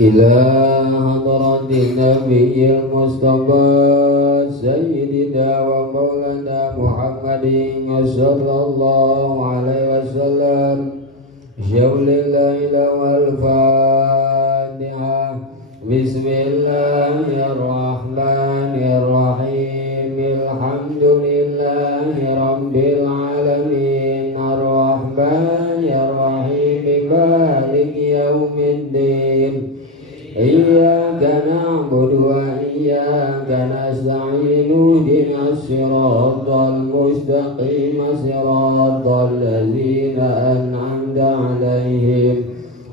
إلى حضرة النبي المصطفى سيدنا ومولانا محمد صلى الله عليه وسلم شول الليل والفاتحة بسم الله الرحمن الرحيم الحمد لله رب العالمين الرحمن الرحيم مالك يوم الدين إياك نعبد وإياك نستعين اهدنا الصراط المستقيم صراط الذين أنعمت عليهم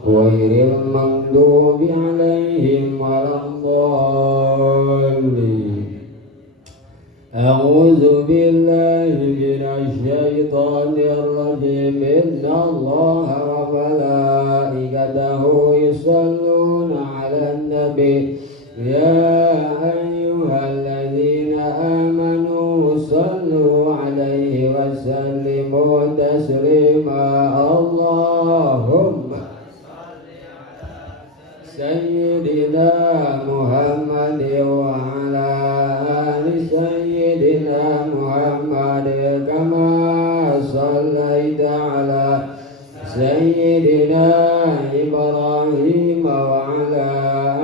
غير المغضوب عليهم ولا الضالين. أعوذ بالله من الشيطان الرجيم إن الله وملائكته يصلون على النبي يا أيها الذين آمنوا صلوا عليه وسلموا تسليما اللهم سيدنا محمد وعلى آل سيدنا محمد كما صليت على سيدنا إبراهيم وعلى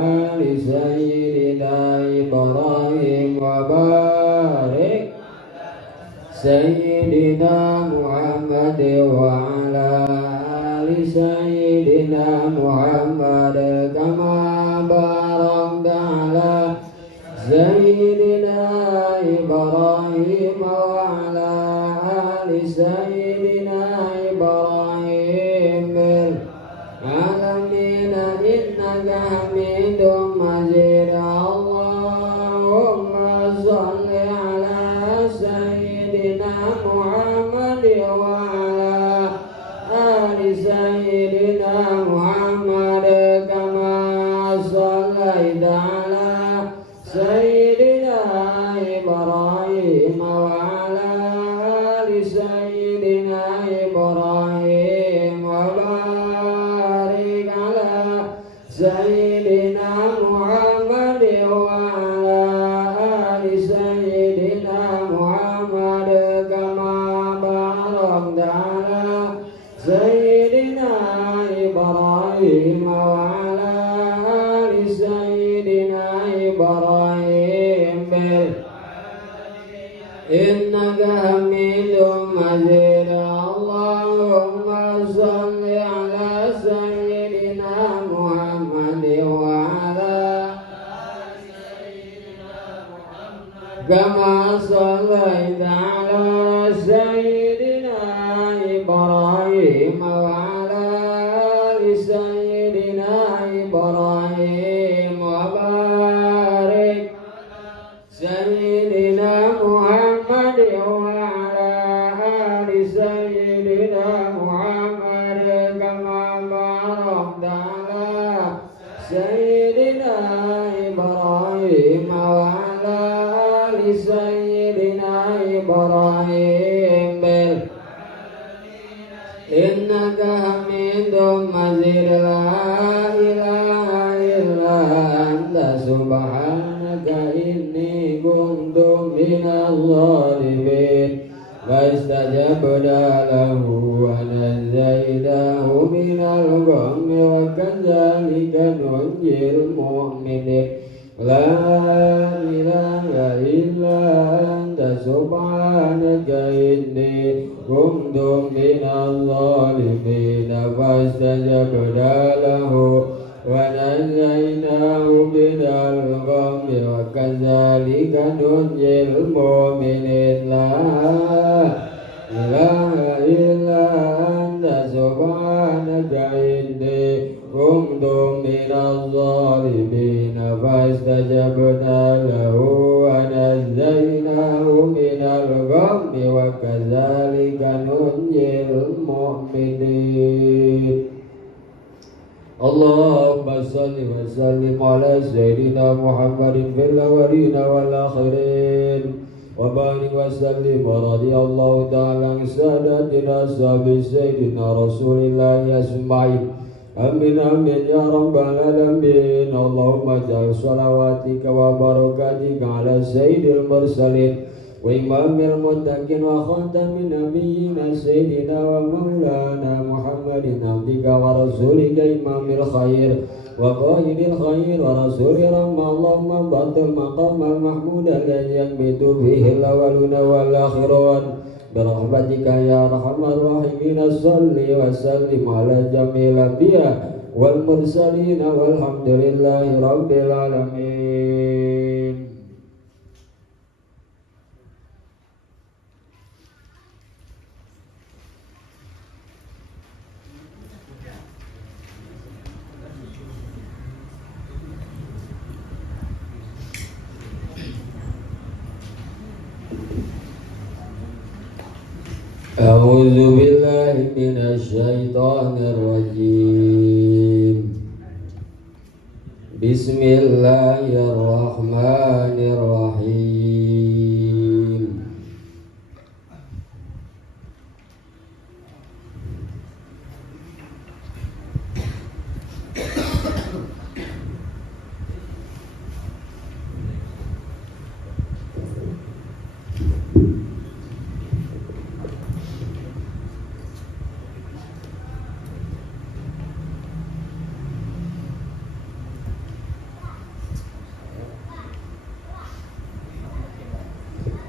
آل سيدنا إبراهيم وبارك سيدنا محمد وعلى آل سيدنا محمد كما باركت على سيدنا إبراهيم وعلى آل سيدنا إبراهيم العالمين إنك حميد مجيد اللهم صل على سيدنا محمد وعلى آل سيدنا محمد كما صليت على سيدنا إبراهيم وعلى آل سيدنا إبراهيم وبارك على سيدنا محمد وعلى آل سيدنا محمد كما باركت على سيدنا إبراهيم وعلى آل سيدنا إبراهيم إنك حميد مجيد اللهم صل على سيدنا محمد وعلى كما صليت على سيدنا إبراهيم وعلى آل سيدنا إبراهيم وبارك سيدنا محمد وعلى آل سيدنا محمد كما باركت على سيدنا إبراهيم وعلى آل سيدنا إبراهيم إنك حميد مجيد لا إله إلا أنت سبحانك إني كنت من الظالمين فاستجبنا له ونجيناه من الغم وكذلك ننجي المؤمنين لا إله إلا أنت سبحانك إني كنت من الظالمين فاستجبنا له ونجيناه من الغم وكذلك ننجي المؤمنين لا إله إلا أنت سبحانك إني كنت من الظالمين فاستجبنا له ونجيناه من الغم وكذلك ننجي المؤمنين اللهم صل وسلم على سيدنا محمد في الأولين والآخرين وبارك وسلم ورضي الله تعالى عن سادتنا أصحاب سيدنا رسول الله أجمعين Amin amin ya rabbal alamin. Allahumma ja'al salawatika wa barakatika ala sayyidil mursalin wa imamil muttaqin wa khatamin nabiyyin sayyidina wa maulana Muhammadin abdika wa rasulika imamil khair wa qaidil khair wa rasuli rahmah. Allahumma batil maqamal mahmud alladhi yakbitu fihi al-awwaluna wal akhirun birahmatika ya arhamar rahimin. Shalli wa sallim ala jamil anbiya wal mursalin walhamdulillahi rabbil alamin. A'udzu billahi minasy syaithanir rajim. Bismillahirrahmanirrahim.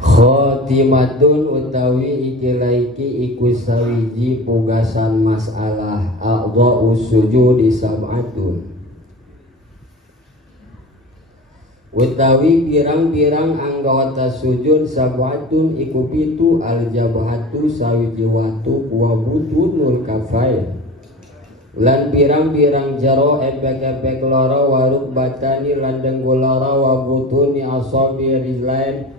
Khotimatun utawi iki iku sawiji pugasan masalah a'dha'u sujudi sab'atun. Utawi pirang-pirang anggota sujud sab'atun iku pitu al-jabhatu sawiji watu wa butunul kafain lan pirang-pirang jaro epek-epek loro waruk batani lan denggul loro wa butuni asabi rizlain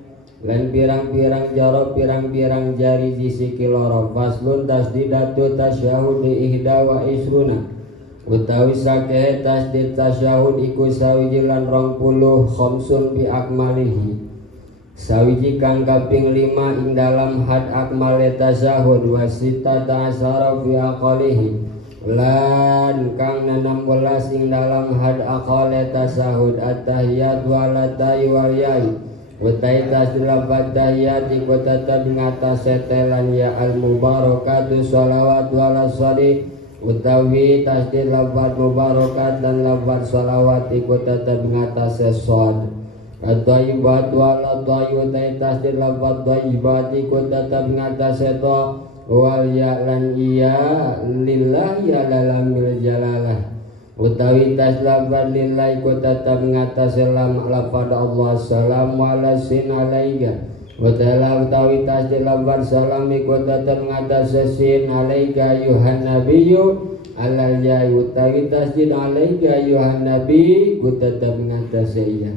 lan pirang-pirang jaro pirang-pirang jari di siki loro. Faslun tasdidatu tasyahud ihda wa isruna utawi sakehe tasdid tasyahud iku sawiji lan 20 khamsun bi akmalihi sawiji kang kaping 5 ing dalam had akmale tasyahud wa sitata asyara fi aqalihi lan kang 16 ing dalam had aqale tasyahud at-tahiyat walatai wal yai utai tasdilabat tahiyat iku tetap ngatas setelan ya al-mubarakatu sholawat wala sholih utawi tasdilabat mubarakat dan labat sholawat iku tetap ngatas sesod at-tayyibat wala tayyibat utai tasdilabat tayyibat iku tetap ngatas seto wal ya lan iya lillah ya lalamil jalalah utawi taslaban lillahi ku tetap ngatas salam lafad Allah salam ala sin alaika utawi taslaban salam iku tetap ngatas sin alaika yuhan nabiyyu alal ya utawi tasjid alaika yuhan nabi ku tetap ngatas ya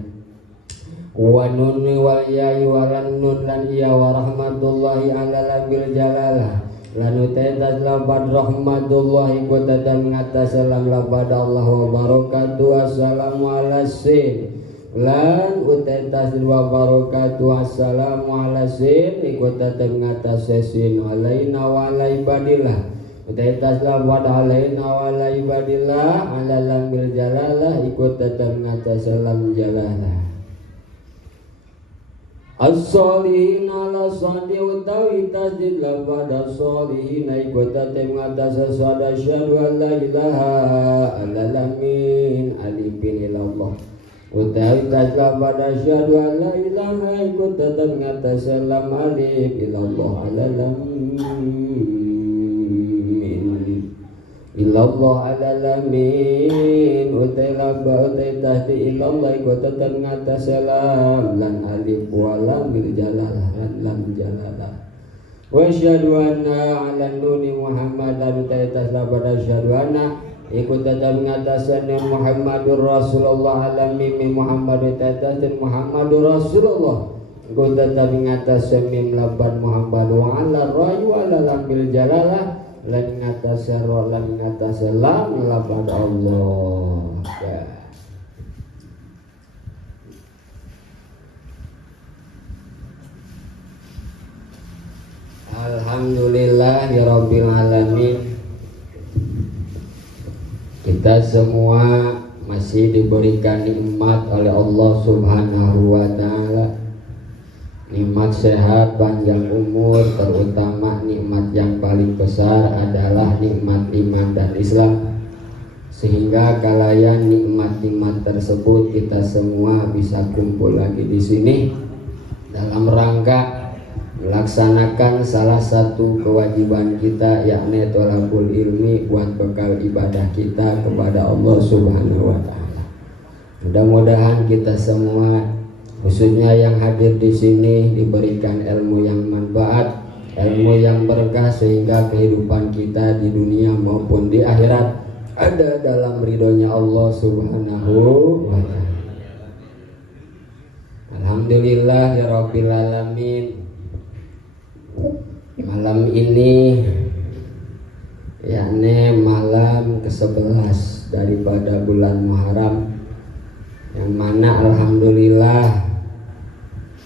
wa nun wa ya walan nun lan ya wa rahmatullahi ala bil jalalah lan utai taslabat rahmatullahi ku tetap ngatas salam labad Allah wa barakatuh assalamu ala sin lan utai tasdid wa barakatuh assalamu ala sin iku tetap ngatas sin alaina wa ala ibadillah utai taslabat alaina wa ala ibadillah ala lambil jalalah iku tetap ngatas salam jalalah. As-solihin ala sadi utawi tasdid lafada solihin iku tetap ngatas sada syahadu an la ilaha illallah alifin ilallah utawi tasdid lafada syahadu an la ilaha iku tetap ngatas salam alif ilallah ilallah alalamin utai laba utai tasdi ilallah iku tetap ngatas salam lan alif walam bil jalalah lan lam jalalah wa syahadu anna ala nuni Muhammad dan utai tasla pada syahadu anna iku tetap ngatas Muhammadur Rasulullah alami Muhammad utai tasdi Muhammadur Rasulullah iku tetap ngatas mim laban Muhammad wa ala rayu ala lam bil jalalah lan ngatas ro lan ngatas lam laban Allah ya. Alhamdulillahirabbil alamin semua masih diberikan nikmat oleh Allah Subhanahu wa taala. Nikmat sehat, panjang umur, terutama nikmat yang paling besar adalah nikmat iman dan Islam. Sehingga kalayan nikmat-nikmat tersebut kita semua bisa kumpul lagi di sini dalam rangka melaksanakan salah satu kewajiban kita, yakni thalabul ilmi, buat bekal ibadah kita kepada Allah Subhanahu wa taala. Mudah-mudahan kita semua, khususnya yang hadir di sini, diberikan ilmu yang manfaat, ilmu yang berkah, sehingga kehidupan kita di dunia maupun di akhirat ada dalam ridhonya Allah Subhanahu wa ta'ala. Alhamdulillah ya Rabbil Alamin. Malam ini yakni malam ke-11 daripada bulan Muharram, yang mana alhamdulillah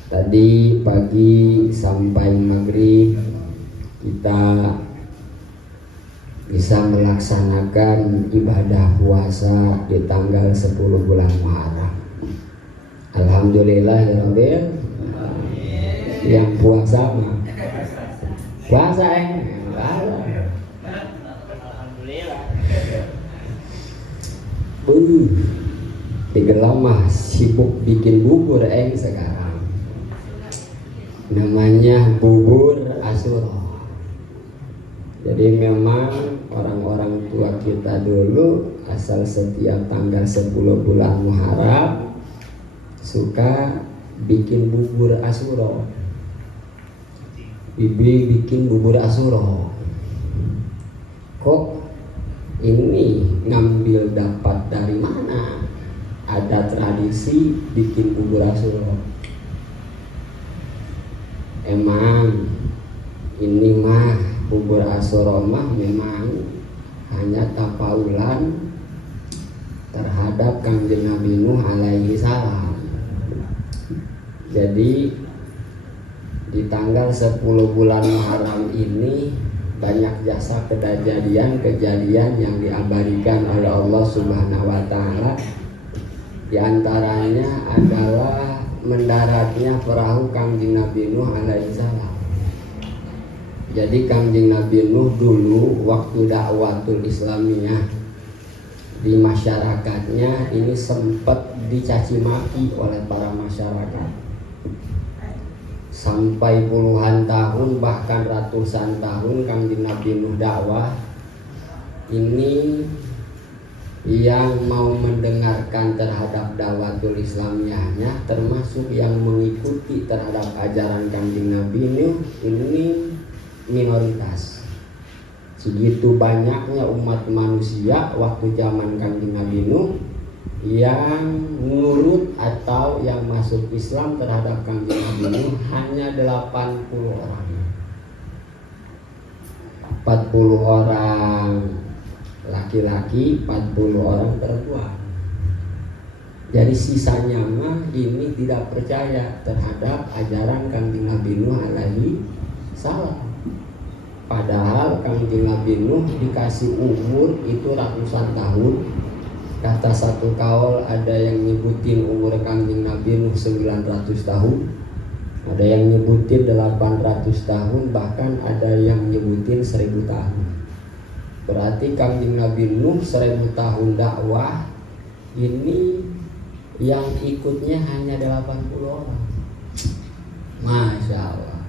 tadi pagi sampai maghrib kita bisa melaksanakan ibadah puasa di tanggal 10 bulan Muharram. Alhamdulillah ya Rabbil. Yang puasa mah puasa alhamdulillah. Digelam mah sibuk bikin bubur sekarang. Namanya bubur Asyura. Jadi memang orang-orang tua kita dulu asal setiap tanggal 10 bulan Muharram suka bikin bubur Asyura. Bibi bikin bubur Asyura. Kok ini ngambil dapat dari mana? Ada tradisi bikin bubur Asyura. Emang ini mah bubur Asyura mah memang hanya tafaulan terhadap Kanjeng Nabi Nuh alaihi salam. Jadi di tanggal 10 bulan Muharram ini banyak jasa kejadian yang diabadikan oleh Allah Subhanahu wa taala. Di antaranya adalah mendaratnya perahu Kanjeng Nabi Nuh alaihi salam. Jadi Kanjeng Nabi Nuh dulu waktu dakwatul Islamiyah di masyarakatnya ini sempat dicaci maki oleh para masyarakat. Sampai puluhan tahun bahkan ratusan tahun Kanjeng Nabi Nuh dakwah, ini yang mau mendengarkan terhadap dakwatul Islamiyahnya, termasuk yang mengikuti terhadap ajaran Kanjeng Nabi Nuh, ini minoritas. Segitu banyaknya umat manusia waktu zaman Kanjeng Nabi Nuh yang nurut atau yang masuk Islam terhadap Kanjeng Nabi Nuh hanya 80 orang. 40 orang laki-laki, 40 orang perempuan. Jadi sisanya mah ini tidak percaya terhadap ajaran Kanjeng Nabi Nuh alaihi salam. Padahal Kanjeng Nabi Nuh dikasih umur itu ratusan tahun. Kata satu kaul ada yang nyebutin umur Kanjeng Nabi Nuh 900 tahun, ada yang nyebutin 800 tahun, bahkan ada yang nyebutin 1000 tahun. Berarti Kanjeng Nabi Nuh 1000 tahun dakwah, ini yang ikutnya hanya 80 orang. Masya Allah.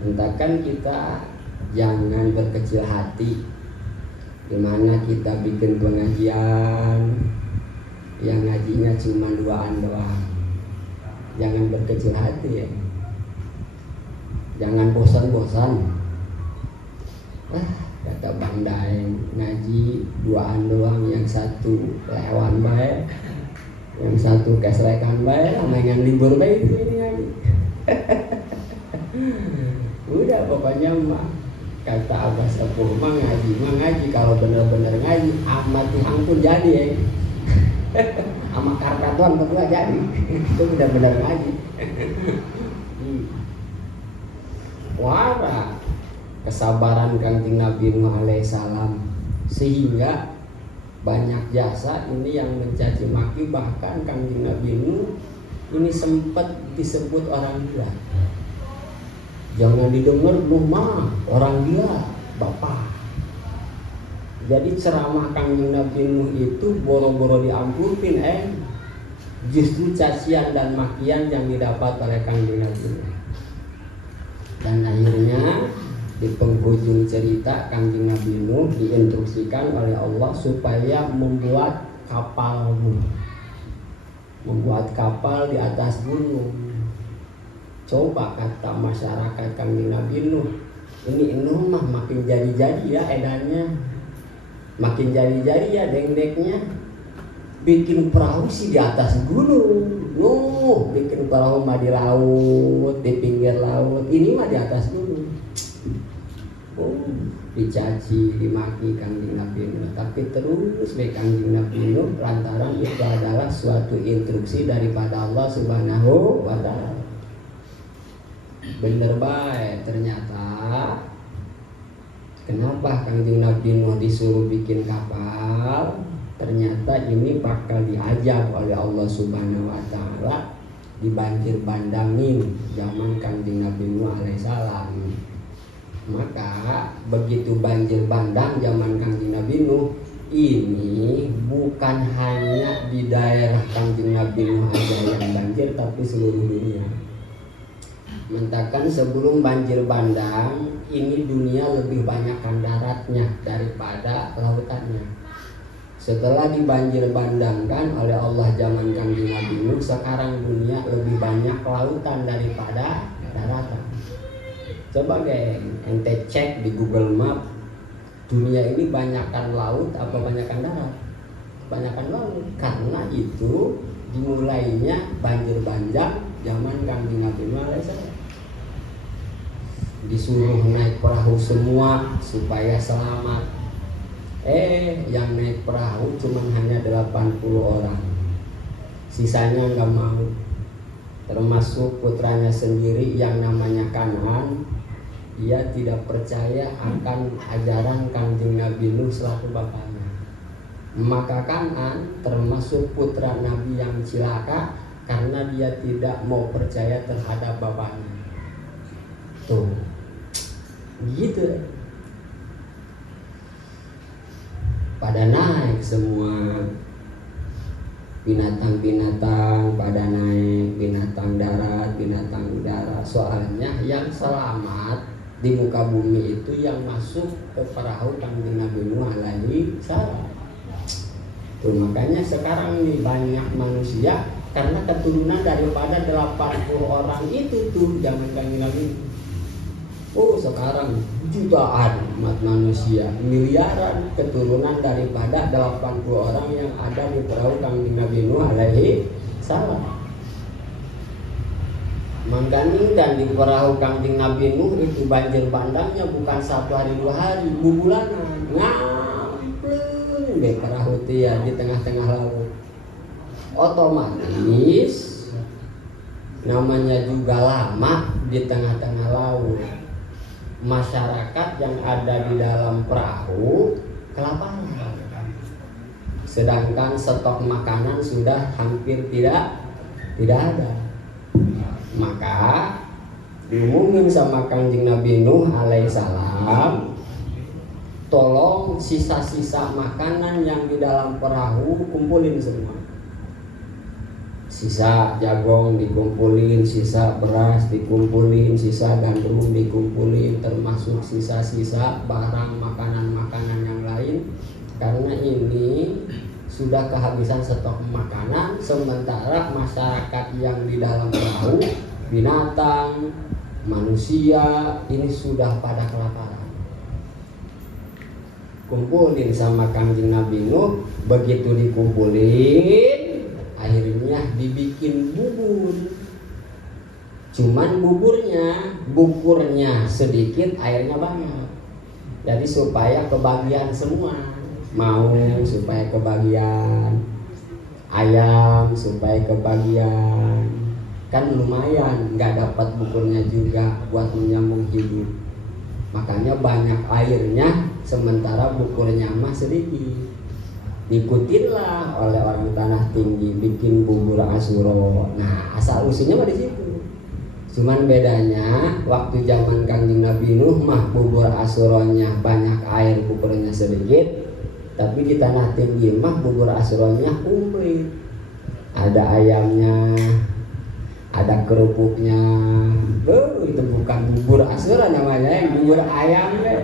Entahkan kita jangan berkecil hati, dimana kita bikin pengajian yang ngajinya cuma 2an doang. Jangan berkecil hati ya. Jangan bosan-bosan. Kata Bang Daeng, ngaji 2an doang, yang satu lewan baik, yang satu keselekan baik, mainan libur baik ini ngaji. Udah pokoknya mah kata Abah Sepuh mah ngaji kalau bener-bener ngaji sama Tuhan pun jadi ya. Sama karpatuan berdua jadi. Itu bener-bener ngaji. Wara kesabaran Kanjeng Nabi Nuh alaihi salam, sehingga banyak jasa ini yang mencaci maki, bahkan Kanjeng Nabi Nuh ini sempat disebut orang gila. Jangan didengar Nuh mah orang gila, bapak. Jadi ceramah Kanjeng Nabi Nuh itu boro-boro diampunin, justru cacian dan makian yang didapat oleh Kanjeng Nabi Nuh. Dan akhirnya di penghujung cerita Kanjeng Nabi Nuh diinstruksikan oleh Allah supaya membuat kapal Nuh, membuat kapal di atas gunung. Coba kata masyarakat Kanjeng Nabi Nuh, ini Nuh mah makin jadi-jadi ya edannya, makin jadi-jadi ya dengdeknya, bikin perahu sih di atas gunung. Nuh bikin perahu mah di laut, di pinggir laut, ini mah di atas gunung. Dicaci, dimaki Kanjeng Nabi Nuh, tapi terus baik Kanjeng Nabi Nuh lantaran itu adalah suatu instruksi daripada Allah Subhanahu wa Ta'ala. Bener baik ternyata. Kenapa Kanjeng Nabi Nuh disuruh bikin kapal? Ternyata ini bakal diajak oleh Allah Subhanahu wa Ta'ala dibanjir bandangin zaman Kanjeng Nabi Nuh alaihissalam. Maka begitu banjir bandang zaman Kanjeng Nabi Nuh ini bukan hanya di daerah Kanjeng Nabi Nuh aja yang banjir, tapi seluruh dunia. Mentakan sebelum banjir bandang ini dunia lebih banyakkan daratnya daripada lautannya. Setelah dibanjir bandangkan oleh Allah zaman Kanjeng Nabi Nuh, sekarang dunia lebih banyak lautan daripada daratan. Coba geng, ente cek di Google Map, dunia ini banyakkan laut apa banyakkan darat? Banyakkan laut. Karena itu dimulainya banjir bandang zaman Kanjeng Nabi Nuh alaihissalam. Disuruh naik perahu semua supaya selamat. Yang naik perahu cuma hanya 80 orang. Sisanya nggak mau. Termasuk putranya sendiri yang namanya Kan'an. Ia tidak percaya akan ajaran Kanjeng Nabi Nuh selaku bapaknya. Maka Kan'an termasuk putra Nabi yang cilaka karena dia tidak mau percaya terhadap bapaknya. Tuh, gitu. Pada naik semua, binatang-binatang pada naik, binatang darat, binatang udara. Soalnya yang selamat di muka bumi itu yang masuk ke perahu Kanjeng Nabi Nuh alaihi salam. Tuh makanya sekarang nih banyak manusia karena keturunan daripada 80 orang itu tuh zaman Kanjeng Nabi. Sekarang jutaan umat manusia, miliaran keturunan daripada 80 orang yang ada di perahu Kanjeng Nabi Nuh alaihi salam. Mangkaning dan di perahu Kanjeng Nabi Nuh itu banjir bandangnya bukan 1 hari 2 hari, bulanan. Ngampleng deh perahu dia di tengah-tengah laut. Otomatis namanya juga lama di tengah-tengah laut. Masyarakat yang ada di dalam perahu kelaparan. Sedangkan stok makanan sudah hampir tidak ada. Maka diumumin sama Kanjeng Nabi Nuh alaihissalam, tolong sisa-sisa makanan yang di dalam perahu kumpulin semua. Sisa jagung dikumpulin, sisa beras dikumpulin, sisa gandum dikumpulin, termasuk sisa-sisa barang makanan-makanan yang lain. Karena ini sudah kehabisan stok makanan, sementara masyarakat yang di dalam perahu, binatang, manusia ini sudah pada kelaparan. Kumpulin sama Kanjeng Nabi Nuh, begitu dikumpulin, akhirnya dibikin bubur. Cuman buburnya sedikit, airnya banyak. Jadi supaya kebagian semua. Mau supaya kebagian, ayam supaya kebagian, kan lumayan, nggak dapat buburnya juga buat menyambung hidup. Makanya banyak airnya, sementara buburnya mah sedikit. Ikutinlah oleh orang tanah tinggi bikin bubur Asuro. Nah, asal usulnya mah di situ. Cuman bedanya waktu zaman Kangjeng Nabi Nuh mah bubur Asuronya banyak air, buburnya sedikit. Tapi di tanah tinggi mah bubur Asuronya komplit. Ada ayamnya, ada kerupuknya. Itu bukan bubur Asura namanya, yang bubur ayam deh.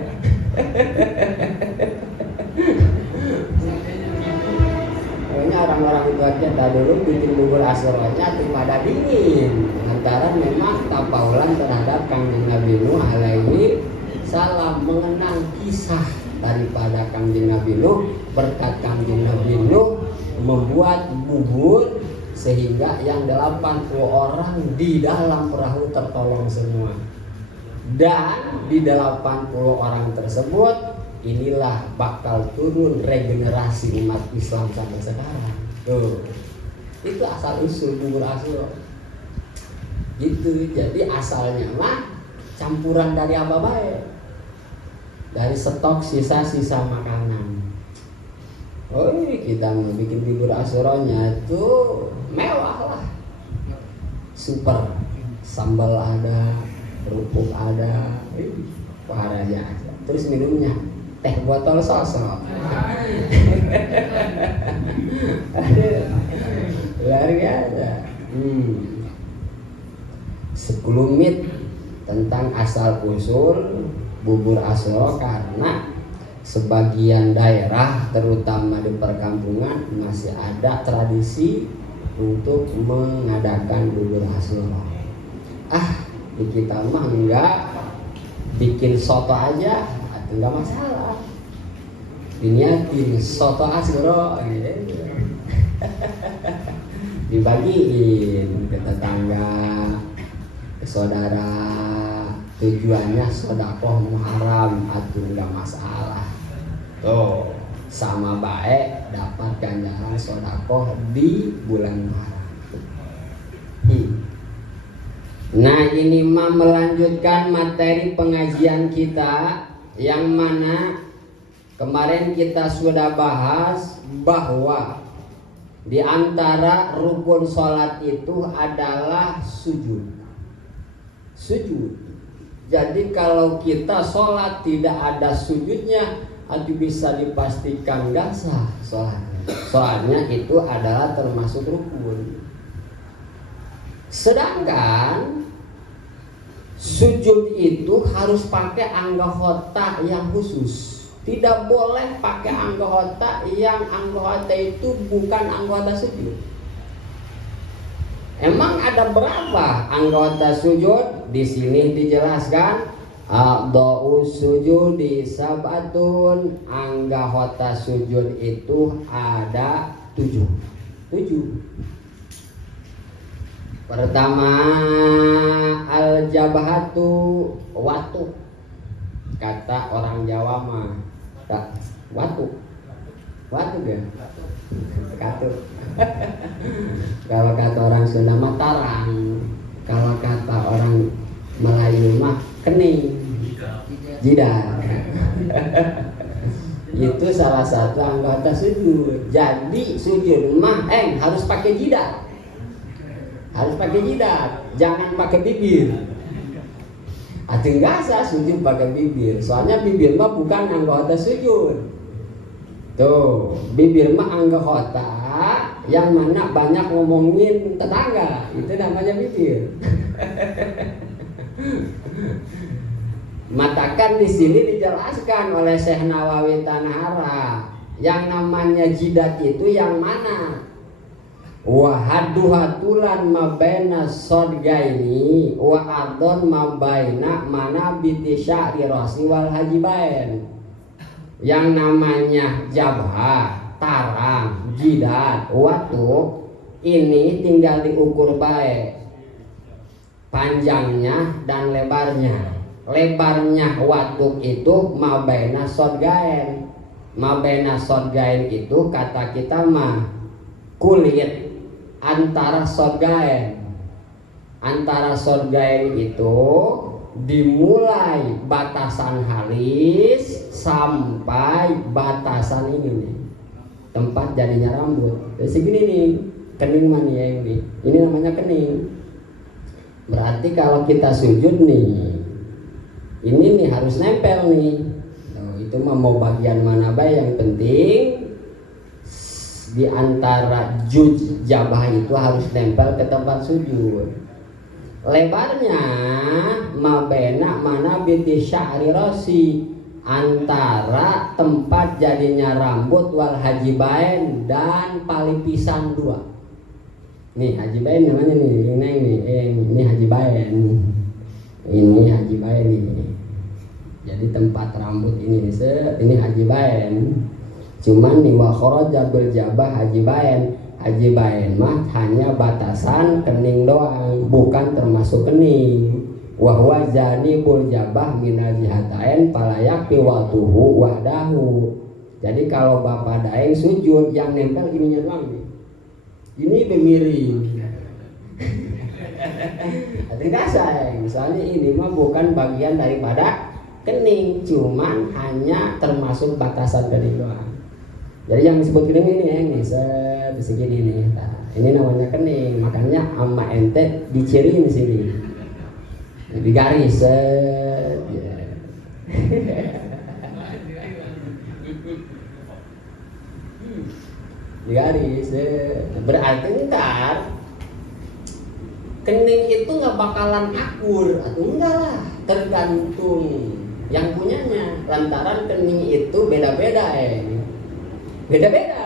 Pokoknya orang-orang itu aja dulu bikin bubur Asuranya pada dingin. Lantaran memang tapaulan terhadap Kangjeng Nabi Nuh alaihi salam, mengenang kisah daripada Kangjeng Nabi Nuh. Berkat Kangjeng Nabi Nuh membuat bubur sehingga yang 80 orang di dalam perahu tertolong semua. Dan di 80 orang tersebut inilah bakal turun regenerasi umat Islam sampai sekarang. Tuh. Itu asal usul bubur Asuro. Gitu. Jadi asalnya mah campuran dari apa baik? Dari stok sisa-sisa makanan. Oh, kita mau bikin bubur Asuronya itu mewah lah. Super. Sambal ada, kerupuk ada. Paharanya aja. Terus minumnya teh botol sosok. Luar biasa. Sekelumit tentang asal usul bubur Asuro, karena sebagian daerah terutama di perkampungan masih ada tradisi untuk mengadakan bubur Asuro. Di kita mah enggak, bikin soto aja enggak masalah. Diniatin soto Asuro gitu. Dibagiin ke tetangga, ke saudara, tujuannya sedekah muharram atau enggak masalah. Tuh, sama baik dapat ganjaran sedekah di bulan Muharram. Nah, ini mah melanjutkan materi pengajian kita yang mana kemarin kita sudah bahas bahwa di antara rukun sholat itu adalah sujud. Sujud. Jadi kalau kita sholat tidak ada sujudnya, itu bisa dipastikan gak sah sholatnya. Soalnya itu adalah termasuk rukun. Sedangkan sujud itu harus pakai anggota yang khusus. Tidak boleh pakai anggota yang anggota itu bukan anggota sujud. Emang ada berapa anggota sujud? Di sini dijelaskan a'dha'u sujudi sab'atun. Anggota sujud itu ada 7. Pertama, al-jabhatu, watu. Kata orang Jawa mah watu ya, katut. Kalau kata orang Sunda mah tarang. Kalau kata orang Melayu mah kening, jidat. Itu salah satu anggota sujud. Jadi sujud mah harus pakai jidat. Harus pakai jidat, jangan pakai bibir. Enggak sah sujud pakai bibir. Soalnya bibir mah bukan anggota sujud. Tuh, bibir mah anggota yang mana banyak ngomongin tetangga. Itu namanya bibir. Matakan di sini dijelaskan oleh Syekh Nawawi Tanahara, yang namanya jidat itu yang mana? Wa haduhatulan mabaina sodgaini wa ardon mabaina mana biti sya'ri rasi wal hajibain. Yang namanya jabhah, tarang, jidat, watuk ini tinggal diukur baik panjangnya dan lebarnya. Lebarnya watuk itu mabaina sodgain. Mabaina sodgain itu kata kita mah kulit antara sodgain. Antara sodgain itu dimulai batasan halis sampai batasan ini nih. tempat jadinya rambut. Jadi segini nih, kening mani ya ini namanya kening. Berarti kalau kita sujud nih, ini nih harus nempel nih. Itu mah mau bagian mana baik, yang penting di antara jabah itu harus nempel ke tempat sujud. Lebarnya mabena mana binti sya'ri rasi, antara tempat jadinya rambut wal hajibain dan palipisan dua. Nih hajibain namanya nih, ini hajibain. Ini hajibain ini. Jadi tempat rambut ini hajibain. Cuman nih wa kharaja bil jabah hajibain. Hajibain mah hanya batasan kening doang, bukan termasuk kening. Wa huwa janibul jabah minal jihatain palayak piwatuhu wahdahu. Jadi kalau bapak daeng sujud yang nempel ininya doang nih. Ini bemiring. Tidak sayang, soalnya ini mah bukan bagian daripada kening, cuman hanya termasuk batasan kening doang. Jadi yang disebut kening ini segini nih. Nah, ini namanya kening, makanya ama ente diciriin sini, di garis ya. Di garis berarti ntar kening itu nggak bakalan akur atau enggak lah, tergantung yang punyanya. Lantaran kening itu beda-beda beda-beda.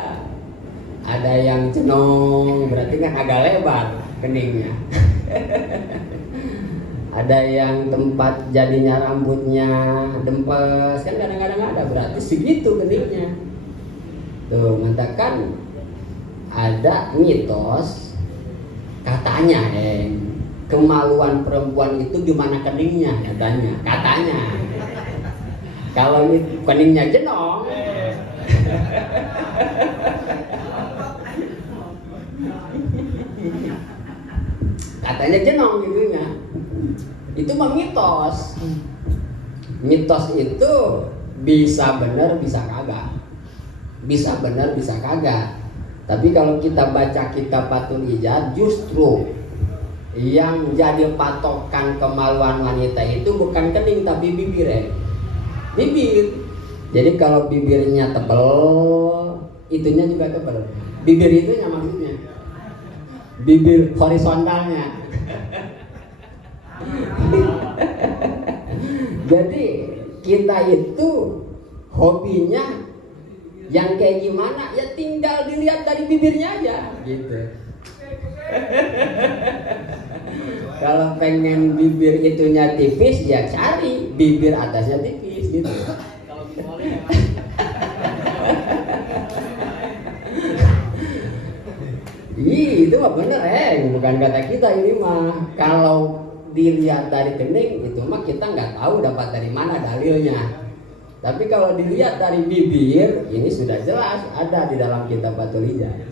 Ada yang cenong, berarti kan agak lebar keningnya. Ada yang tempat jadinya rambutnya dempes, kan kadang-kadang ada, berarti segitu keningnya. Tuh, mengatakan ada mitos katanya kemaluan perempuan itu di mana keningnya, katanya. Kalau ini keningnya jenong, katanya jenong gitunya. Itu mah mitos. Mitos itu bisa benar bisa kagak. Bisa benar bisa kagak. Tapi kalau kita baca kitab Fathul Hijab, justru yang jadi patokan kemaluan wanita itu bukan kening tapi bibir bibir. Jadi kalau bibirnya tebal, itunya juga tebal. Bibir itu maksudnya bibir horizontalnya. Jadi kita itu hobinya yang kayak gimana, ya tinggal dilihat dari bibirnya aja gitu. Kalau pengen bibir itunya tipis, ya cari bibir atasnya tipis gitu. Itu mah bener bukan kata kita ini mah. Kalau dilihat dari kening itu mah kita nggak tahu dapat dari mana dalilnya. Tapi kalau dilihat dari bibir, ini sudah jelas ada di dalam kitab Fathul Hijab.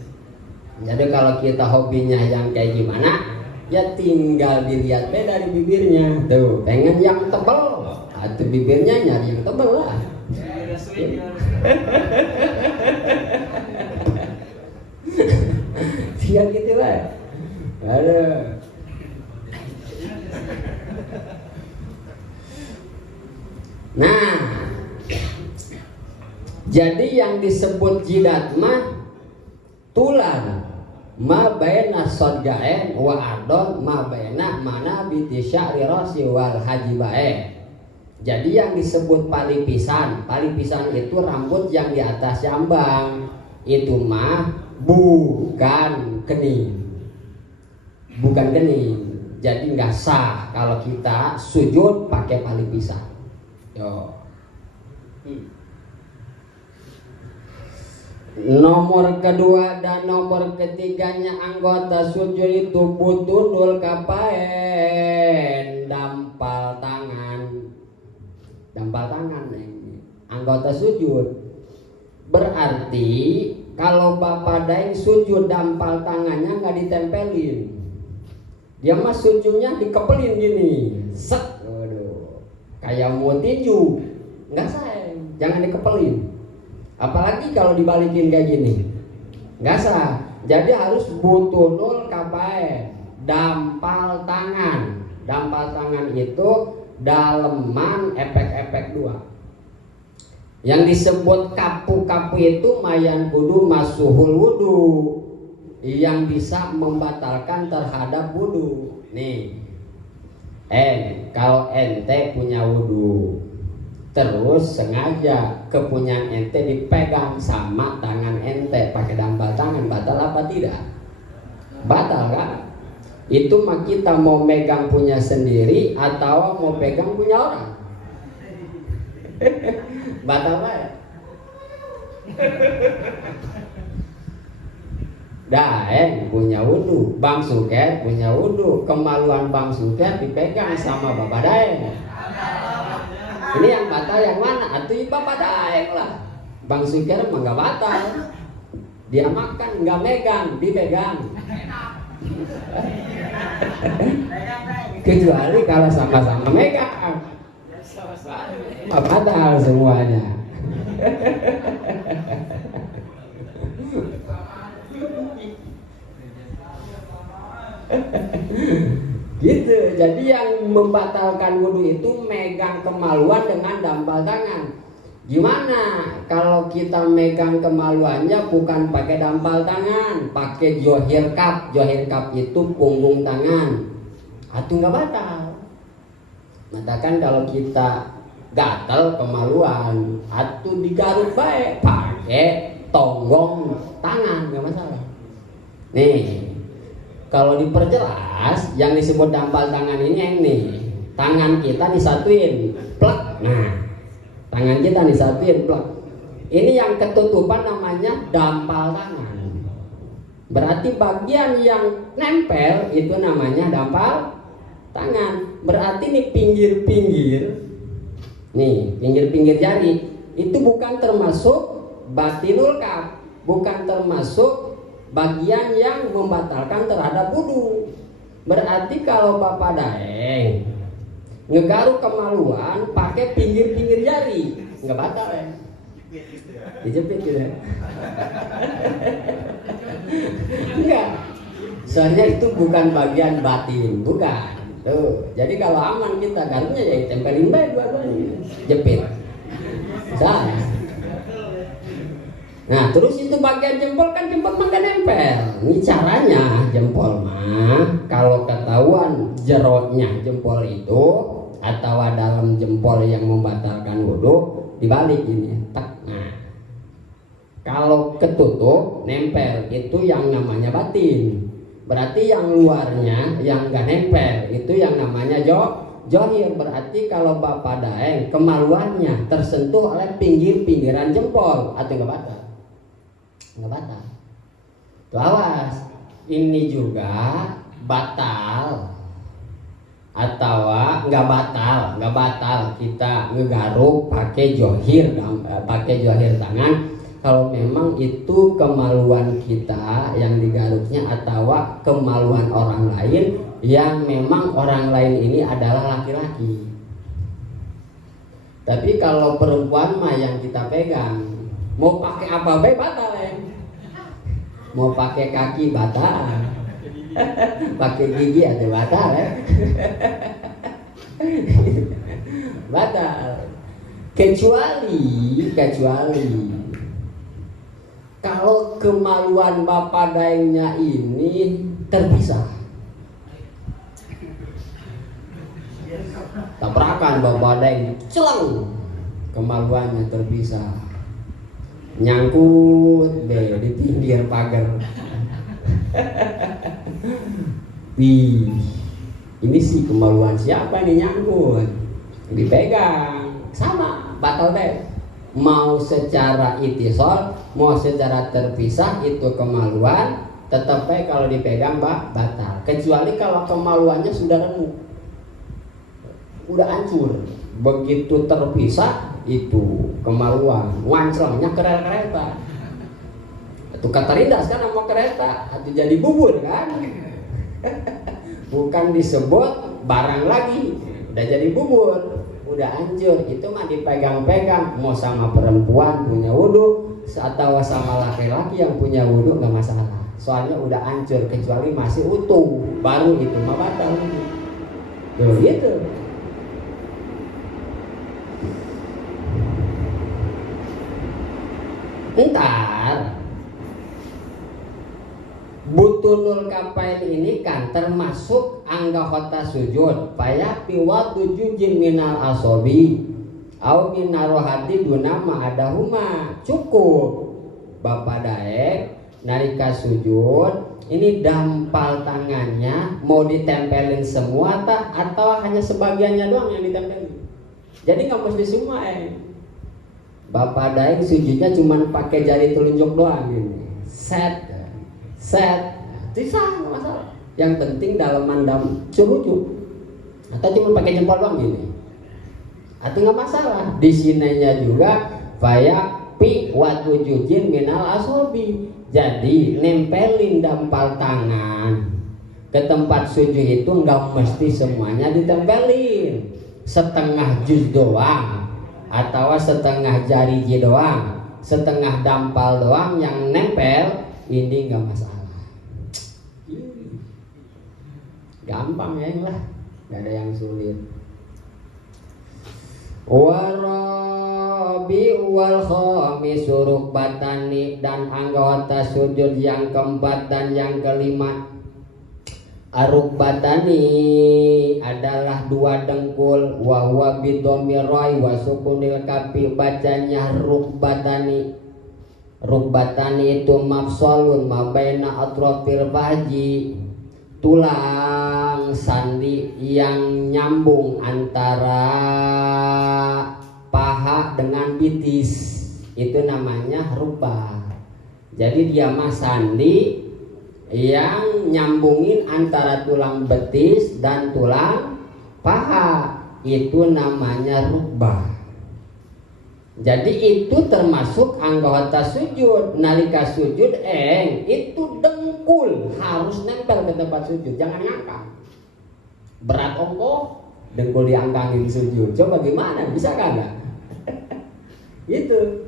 Jadi kalau kita hobinya yang kayak gimana, ya tinggal dilihat dari bibirnya. Tuh, pengen yang tebal, atau bibirnya nyari yang tebal lah. Ya gitu lah. Ada. Nah, jadi yang disebut jidat mah tulan ma baina sadgaen wa adon ma baina mana binti sya'ri rasi wal hajibaen. Jadi yang disebut palipisan itu rambut yang di atas jambang. Itu mah bukan kening. Bukan kening. Jadi nggak sah kalau kita sujud pakai palipisan. Yo. Nomor kedua dan nomor ketiganya anggota sujud itu butunul kafain, dampal tangan anggota sujud. Berarti kalau bapak daeng sujud dampal tangannya nggak ditempelin, dia mah sujudnya dikepelin gini, set, waduh, kayak mau tinju, nggak sayang, jangan dikepelin. Apalagi kalau dibalikin kayak gini, nggak sah. Jadi harus butunul kafain, dampal tangan. Dampal tangan itu daleman efek-efek dua. Yang disebut kapu-kapu itu mayan kudu masuhul wudu, yang bisa membatalkan terhadap wudu. Nih, kalau ente punya wudu, terus sengaja kepunyaan ente dipegang sama tangan ente pakai dampal tangan, batal apa tidak? Batal kan? Itu mah kita mau megang punya sendiri atau mau pegang punya orang? Batal ya? Daeng punya wudu, Bang Suket punya wudu, kemaluan Bang Suket dipegang sama Bapak Daeng. Ini yang batal yang mana? Atuh Bapak Daeng lah. Bang Suket mah nggak batal. Dia makan nggak megang, dipegang. Kecuali kalau sama-sama megang, batal semuanya. Gitu. Jadi yang membatalkan wudhu itu megang kemaluan dengan dampal tangan. Gimana kalau kita megang kemaluannya bukan pakai dampal tangan, pakai johir kap. Johir kap itu punggung tangan. Atuh nggak batal. Matakan kalau kita gatal kemaluan, atuh digaruk baik pakai tonggong tangan, nggak masalah. Nih, kalau diperjelas yang disebut dampal tangan ini yang nih, tangan kita disatuin, plak. Nah, tangan kita disatuin, plak. Ini yang ketutupan namanya dampal tangan. Berarti bagian yang nempel itu namanya dampal tangan. Berarti nih pinggir-pinggir, nih pinggir-pinggir jari itu bukan termasuk batinul kaf, bukan termasuk bagian yang membatalkan terhadap wudu. Berarti kalau Bapak Daeng ngegaruk kemaluan pakai pinggir-pinggir jari, nggak batal ya? Dijepit gitu ya? Enggak. Soalnya itu bukan bagian batin, bukan. Tuh, jadi kalau aman kita garuknya ya tempelin baik dua-duanya, jepit. Salah. Nah, terus itu bagian jempol kan jempol mah kan nempel. Ini caranya jempol mah kalau ketahuan jerotnya jempol itu atau dalam jempol yang membatalkan wudhu dibalik ini. Tak. Nah, kalau ketutup nempel itu yang namanya batin. Berarti yang luarnya yang enggak nempel itu yang namanya johir. Berarti kalau Bapak Daeng kemaluannya tersentuh oleh pinggir-pinggiran jempol atau enggak batal? Enggak batal. Tuh awas, ini juga batal atau enggak batal kita ngegaruk pakai johir tangan kalau memang itu kemaluan kita yang digaruknya atau kemaluan orang lain yang memang orang lain ini adalah laki-laki. Tapi kalau perempuan mah yang kita pegang, mau pakai apa baik batal ya. Mau pakai kaki batal, pakai gigi aja batal ya. Batal. Kecuali kalau kemaluan Bapak Daengnya ini terpisah. Tabrakan Bapak Daeng, celang, kemaluannya terpisah. Nyangkut deh di pinggir pagar. Wih, ini sih kemaluan siapa nih nyangkut? Dipegang, sama batal deh. Mau secara itisol, mau secara terpisah itu kemaluan tetap baik kalau dipegang batal. Kecuali kalau kemaluannya sudah remuk, udah hancur. Begitu terpisah itu kemaluan, wanclongnya kereta. Itu kata rindas kan sama kereta, atau jadi bubur kan? Bukan disebut barang lagi, udah jadi bubur. Udah hancur, itu mah dipegang-pegang. Mau sama perempuan punya wudhu, atau sama laki-laki yang punya wudhu nggak masalah, soalnya udah hancur, kecuali masih utuh baru itu mah batal gitu. Entar butunul kapain ini kan termasuk anggota sujud payapi waktu jujin minal asobi au minarohati dunama adahuma, cukup Bapak Daek narika sujud ini dampal tangannya mau ditempelin semua atau hanya sebagiannya doang yang ditempelin, jadi nggak mesti semua Bapak Daek sujudnya cuma pakai jari telunjuk doang gini, set bisa nggak masalah, yang penting dalaman cerucuk atau cuma pakai jempol doang gini, atau nggak masalah. Di sininya juga payak pi watu jujin minal asobi, jadi nempelin dampal tangan ke tempat sujud itu nggak mesti semuanya ditempelin, setengah juz doang atau setengah jari doang, setengah dampal doang yang nempel, ini nggak masalah. Gampang ya lah, nggak ada yang sulit. Warabi wal khamis rukbatani, dan anggota sujud yang keempat dan yang kelima. Arukbatani adalah dua dengkul, wa huwa bidomiroi wa sukunil kapi, bacanya rukbatani. Rukbatani itu mafsolun mabaina atrofil faji, tulang sandi yang nyambung antara paha dengan bitis, itu namanya rukbah. Jadi dia mah sandi yang nyambungin antara tulang betis dan tulang paha, itu namanya rukbah. Jadi itu termasuk anggota sujud. Nalika sujud itu dengkul harus nempel ke tempat sujud, jangan ngangkat. Berat ongkoh dengkul diangkangin sujud, coba gimana, bisa kagak? Itu.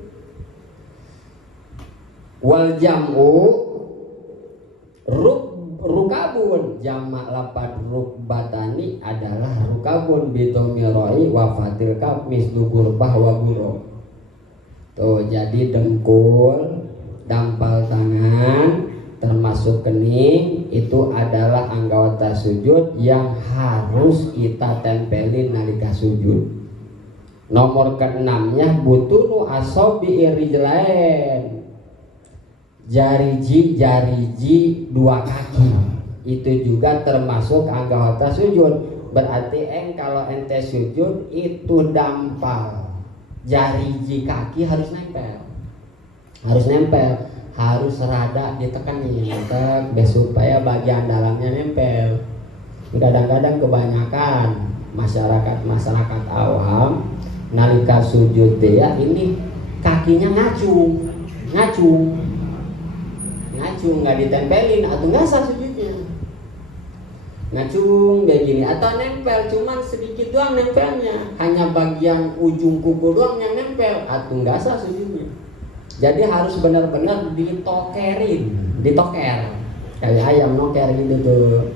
Wal jam'u rukabun, jamak lapad rukbatani adalah rukabun bidomiroi wa fatil kaf mislu gurbah wa guro. Tuh, jadi dengkul, dampal tangan, termasuk kening, itu adalah anggota sujud yang harus kita tempelin nalika sujud. Nomor keenamnya butunu asobi irijlain, jariji dua kaki, itu juga termasuk anggota sujud. Berarti kalau ente sujud itu dampal jariji kaki harus nempel, harus rada ditekan nih, supaya bagian dalamnya nempel. Kadang-kadang kebanyakan masyarakat awam nalika sujud dia ini kakinya ngacung, nggak ditempelin atau nggak sah sujudnya, ngacung kayak gini atau nempel cuman sedikit doang nempelnya, hanya bagian ujung kuku doang yang nempel, atau nggak sah sujudnya. Jadi harus benar-benar ditoker kayak ayam noker gitu tuh.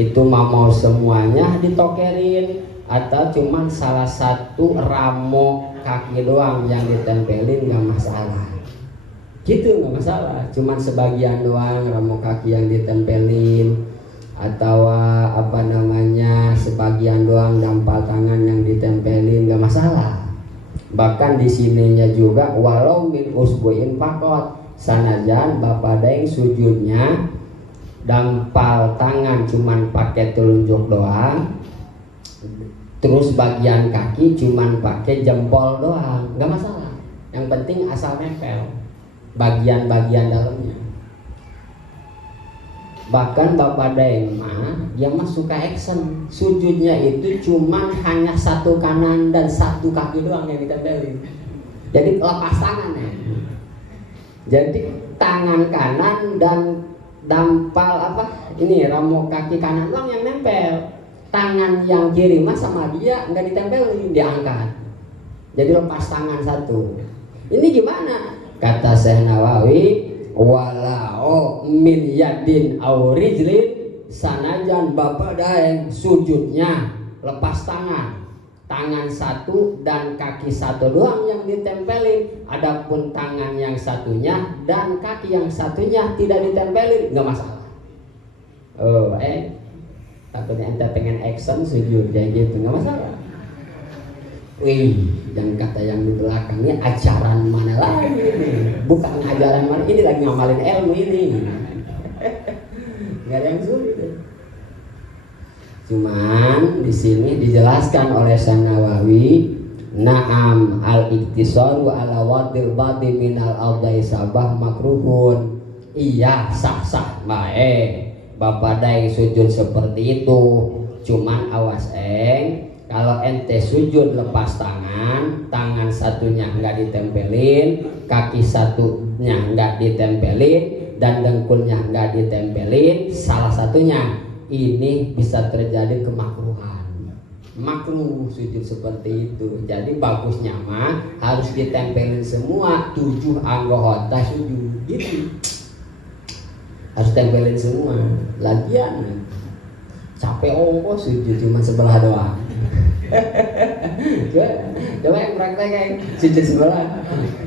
Itu mau semuanya ditokerin atau cuman salah satu ramo kaki doang yang ditempelin nggak masalah. Gitu nggak masalah, cuman sebagian doang ramo kaki yang ditempelin, atau sebagian doang dampal tangan yang ditempelin nggak masalah. Bahkan di sininya juga walau min usbuin fakot, sanajan Bapak Daeng sujudnya dampal tangan cuman pakai telunjuk doang, terus bagian kaki cuman pakai jempol doang, nggak masalah. Yang penting asal nempel bagian-bagian dalamnya. Bahkan Bapak Daeng dia mah suka action, sujudnya itu cuman hanya satu kanan dan satu kaki doang yang ditempelin. Jadi lepas tangannya. Jadi tangan kanan dan dampal ramo kaki kanan doang yang nempel. Tangan yang kiri mah sama dia nggak ditempelin, diangkat. Jadi lepas tangan satu. Ini gimana? Kata Syekh Nawawi, walao min yadin aw rijlin, sanajan bapak daeng sujudnya lepas tangan satu dan kaki satu doang yang ditempelin, adapun tangan yang satunya dan kaki yang satunya tidak ditempelin, nggak masalah. Takutnya ente pengen action sujud kayak gitu, nggak masalah. Wih, yang kata yang di belakang ini ajaran mana lagi ini? Bukan ajaran mana, ini lagi ngamalin ilmu ini. Gak ada yang sulit. Cuman di sini dijelaskan oleh Syekh Nawawi, na'am al-iktisaru ala wadil badi minal audai sabah makruhun. Iya, sah-sah baik. Bapak dai sujud seperti itu. Cuman awas kalau ente sujud lepas tangan satunya nggak ditempelin, kaki satunya nggak ditempelin, dan dengkulnya nggak ditempelin, salah satunya, ini bisa terjadi kemakruhan. Makruh sujud seperti itu. Jadi bagusnya mah harus ditempelin semua 7 anggota sujud. Gitu. Harus tempelin semua. Lagian capek ongkos sujud cuma sebelah doang. Coba yang praktek sujud sebelah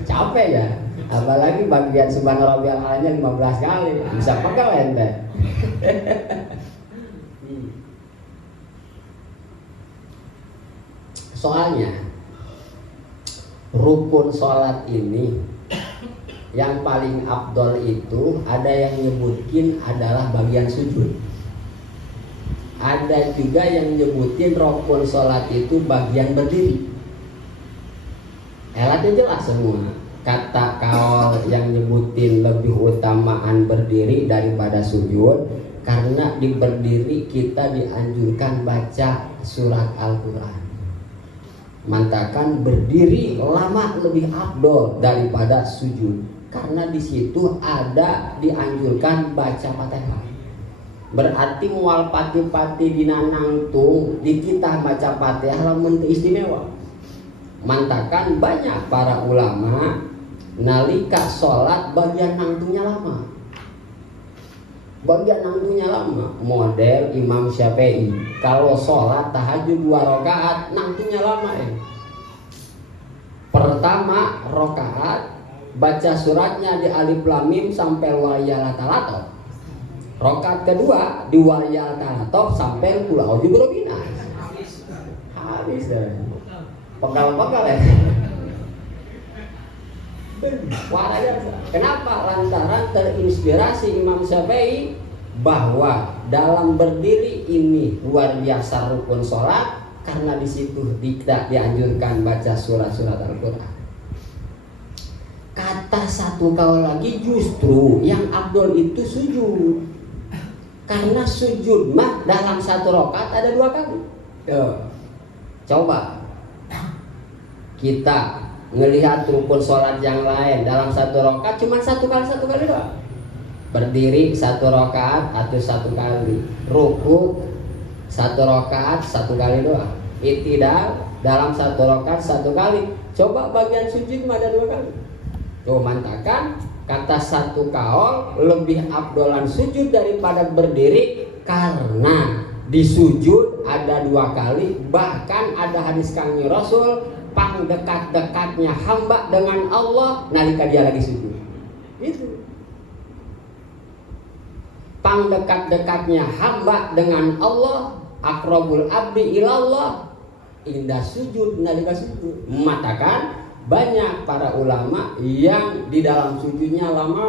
capek ya, apalagi bagian subhana rabbiyal a'lanya 15 kali bisa pegal ente. Soalnya rukun sholat ini yang paling afdol itu ada yang nyebutin adalah bagian sujud. Ada juga yang nyebutin rukun sholat itu bagian berdiri. Elatnya jelas semua. Kata kaul yang nyebutin lebih utamaan berdiri daripada sujud, karena di berdiri kita dianjurkan baca surat Al-Quran. Mantakan berdiri lama lebih afdol daripada sujud, karena di situ ada dianjurkan baca Fatihah. Berarti mual pati-pati dinanangtung di kita baca Fatihah lamun istimewa. Mantakan banyak para ulama nalika sholat bagian nangtungnya lama. Bagian nangtungnya lama. Model Imam Syafi'i kalau sholat tahajud 2 rakaat nangtungnya lama Pertama rakaat baca suratnya di alif lam mim sampai wayalatalatob. Rakaat kedua di wayalatalatob sampai qul a'udzu birabbin nas. Habis deh. Pegal-pegal ya. Kenapa? Lantaran terinspirasi Imam Syafi'i bahwa dalam berdiri ini luar biasa rukun sholat, karena di situ tidak dianjurkan baca surat-surat Al-Quran. Kata satu kaul lagi, justru yang afdol itu sujud, karena sujud mah dalam satu rakaat ada 2 kali. Coba kita ngelihat rukun sholat yang lain dalam satu rakaat cuma satu kali doang. Berdiri 1 rakaat atau 1 kali, ruku 1 rakaat 1 kali doang, i'tidal dalam 1 rakaat 1 kali. Coba bagian sujud mah ada 2 kali. Tuh mantakan kata satu kaul lebih afdolan sujud daripada berdiri, karena di sujud ada 2 kali. Bahkan ada hadis Kangjeng Rasul, pang dekat-dekatnya hamba dengan Allah nalika dia lagi sujud. Itu. Pang dekat-dekatnya hamba dengan Allah, aqrabul abdi ilallah inda sujud, nalika sujud. Matakan banyak para ulama yang di dalam sujudnya lama.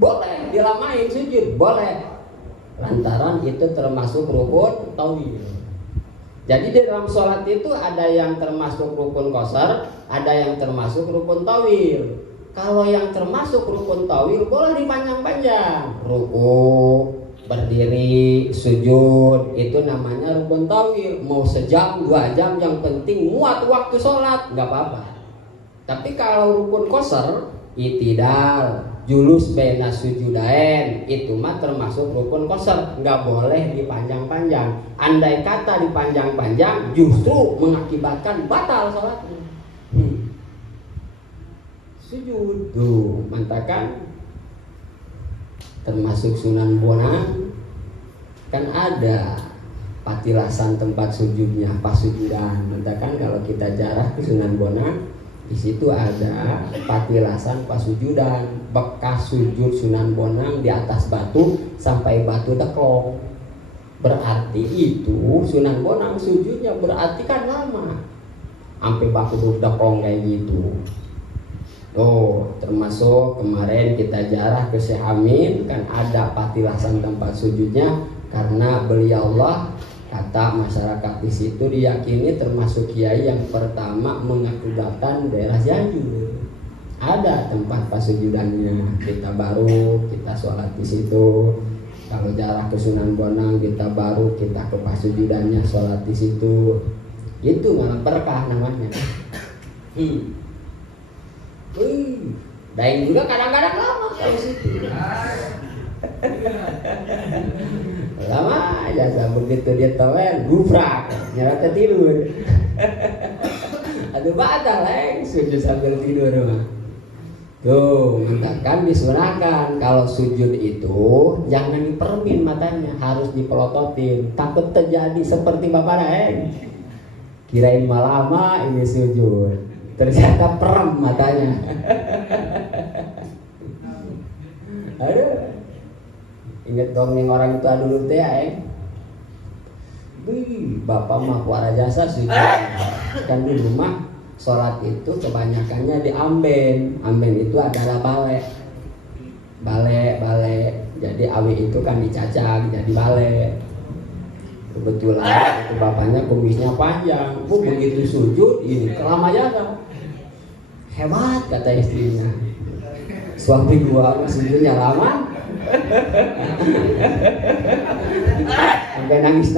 Boleh dilamain sujud, boleh. Lantaran itu termasuk rukun tauhid. Jadi di dalam sholat itu ada yang termasuk rukun qasar, ada yang termasuk rukun tawil. Kalau yang termasuk rukun tawil boleh dipanjang-panjang. Ruku, berdiri, sujud, itu namanya rukun tawil. Mau sejam, 2 jam, yang penting muat waktu sholat, nggak apa-apa. Tapi kalau rukun qasar, i'tidal, julus baina sujudain, itu mah termasuk rukun qasar, nggak boleh dipanjang-panjang. Andai kata dipanjang-panjang justru mengakibatkan batal sholatnya. sujud. Tuh, mantakan termasuk Sunan Bonang kan ada patilasan tempat sujudnya, pasujudan. Mantakan kalau kita jarah ke Sunan Bonang, di situ ada patilasan pasujudan, bekas sujud Sunan Bonang di atas batu sampai batu teklong. Berarti itu Sunan Bonang sujudnya berarti kan lama, sampai batu teklong kayak gitu. Oh, termasuk kemarin kita jarah ke Syekh Amin kan ada patilasan tempat sujudnya karena beliau Allah. Kata masyarakat di situ diyakini termasuk kiai yang pertama mengakibatkan daerah Cianjur. Ada tempat pasujudannya. Kita sholat di situ. Kalau jarak ke Sunan Bonang kita ke pasujudannya sholat di situ. Itu malah berkah namanya. Daeng juga kadang-kadang lama kalau situ. Lama aja begitu dia tawel gufrak nyerata tidur. Aduh batal sujud sambil tidur mah. Tuh, mengatakan disunahkan kalau sujud itu jangan dipermin matanya, harus dipelototin. Takut terjadi seperti Bapak kirain lama ini sujud, ternyata perem matanya. Aduh. Ingat dongeng orang itu dulu teh Bapak mah kuara jasa sujud. Kan di rumah sholat itu kebanyakannya di amben. Amben itu adalah bale. Jadi awi itu kan dicacak jadi bale. Kebetulan itu bapaknya kumisnya panjang. Begitu sujud ini kelama jasa. Hebat kata istrinya. Suami gua sujudnya lama. Sampai nangis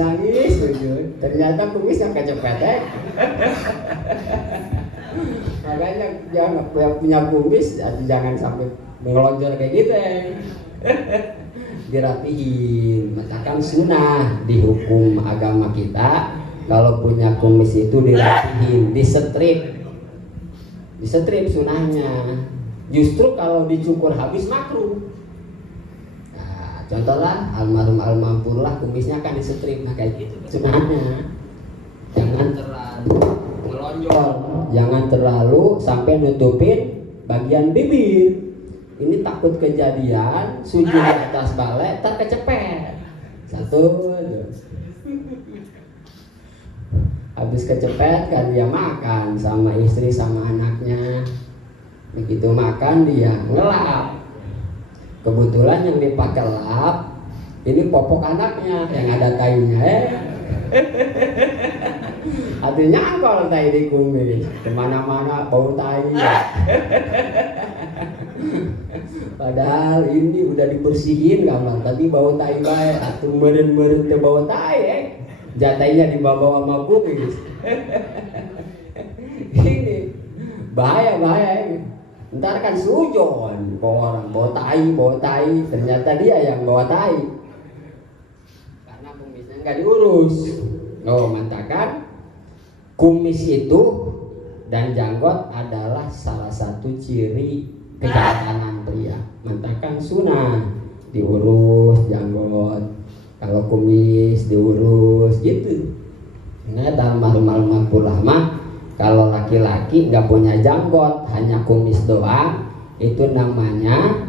sujud. Ternyata kumisnya kecepet. Makanya jangan punya kumis jangan sampai ngelonjor kayak gitu dirapihin. Matakan sunnah di hukum agama kita. Kalau punya kumis itu dirapihin, disetrip sunnahnya. Justru kalau dicukur habis makruh. Contohlah almarhum kumisnya kan disetrip, nah kayak gitu sunnahnya. Jangan terlalu melonjol, jangan terlalu sampai nutupin bagian bibir. Ini takut kejadian sujud di atas balai terkecepet. Satu, habis kecepet kan dia makan sama istri sama anaknya. Begitu makan dia ngelap. Kebetulan yang dipakai lap ini popok anaknya yang ada tainya. Artinya kalau tai di kumis kemana-mana bau tai. Padahal ini udah dibersihin kamar, tapi bau tai bae. Atuh meureun-meureun teh bau tai jatainya dibawa sama kumis. Ini bahaya. Ntar kan sujon ke orang bawa tai, ternyata dia yang bawa tai karena kumisnya nggak diurus. Oh, mantakan kumis itu dan janggot adalah salah satu ciri kejantanan pria. Mantakan sunnah diurus janggot, kalau kumis diurus gitu. Nah, dalam almarhum lama kalau laki-laki nggak punya janggot, hanya kumis doang, itu namanya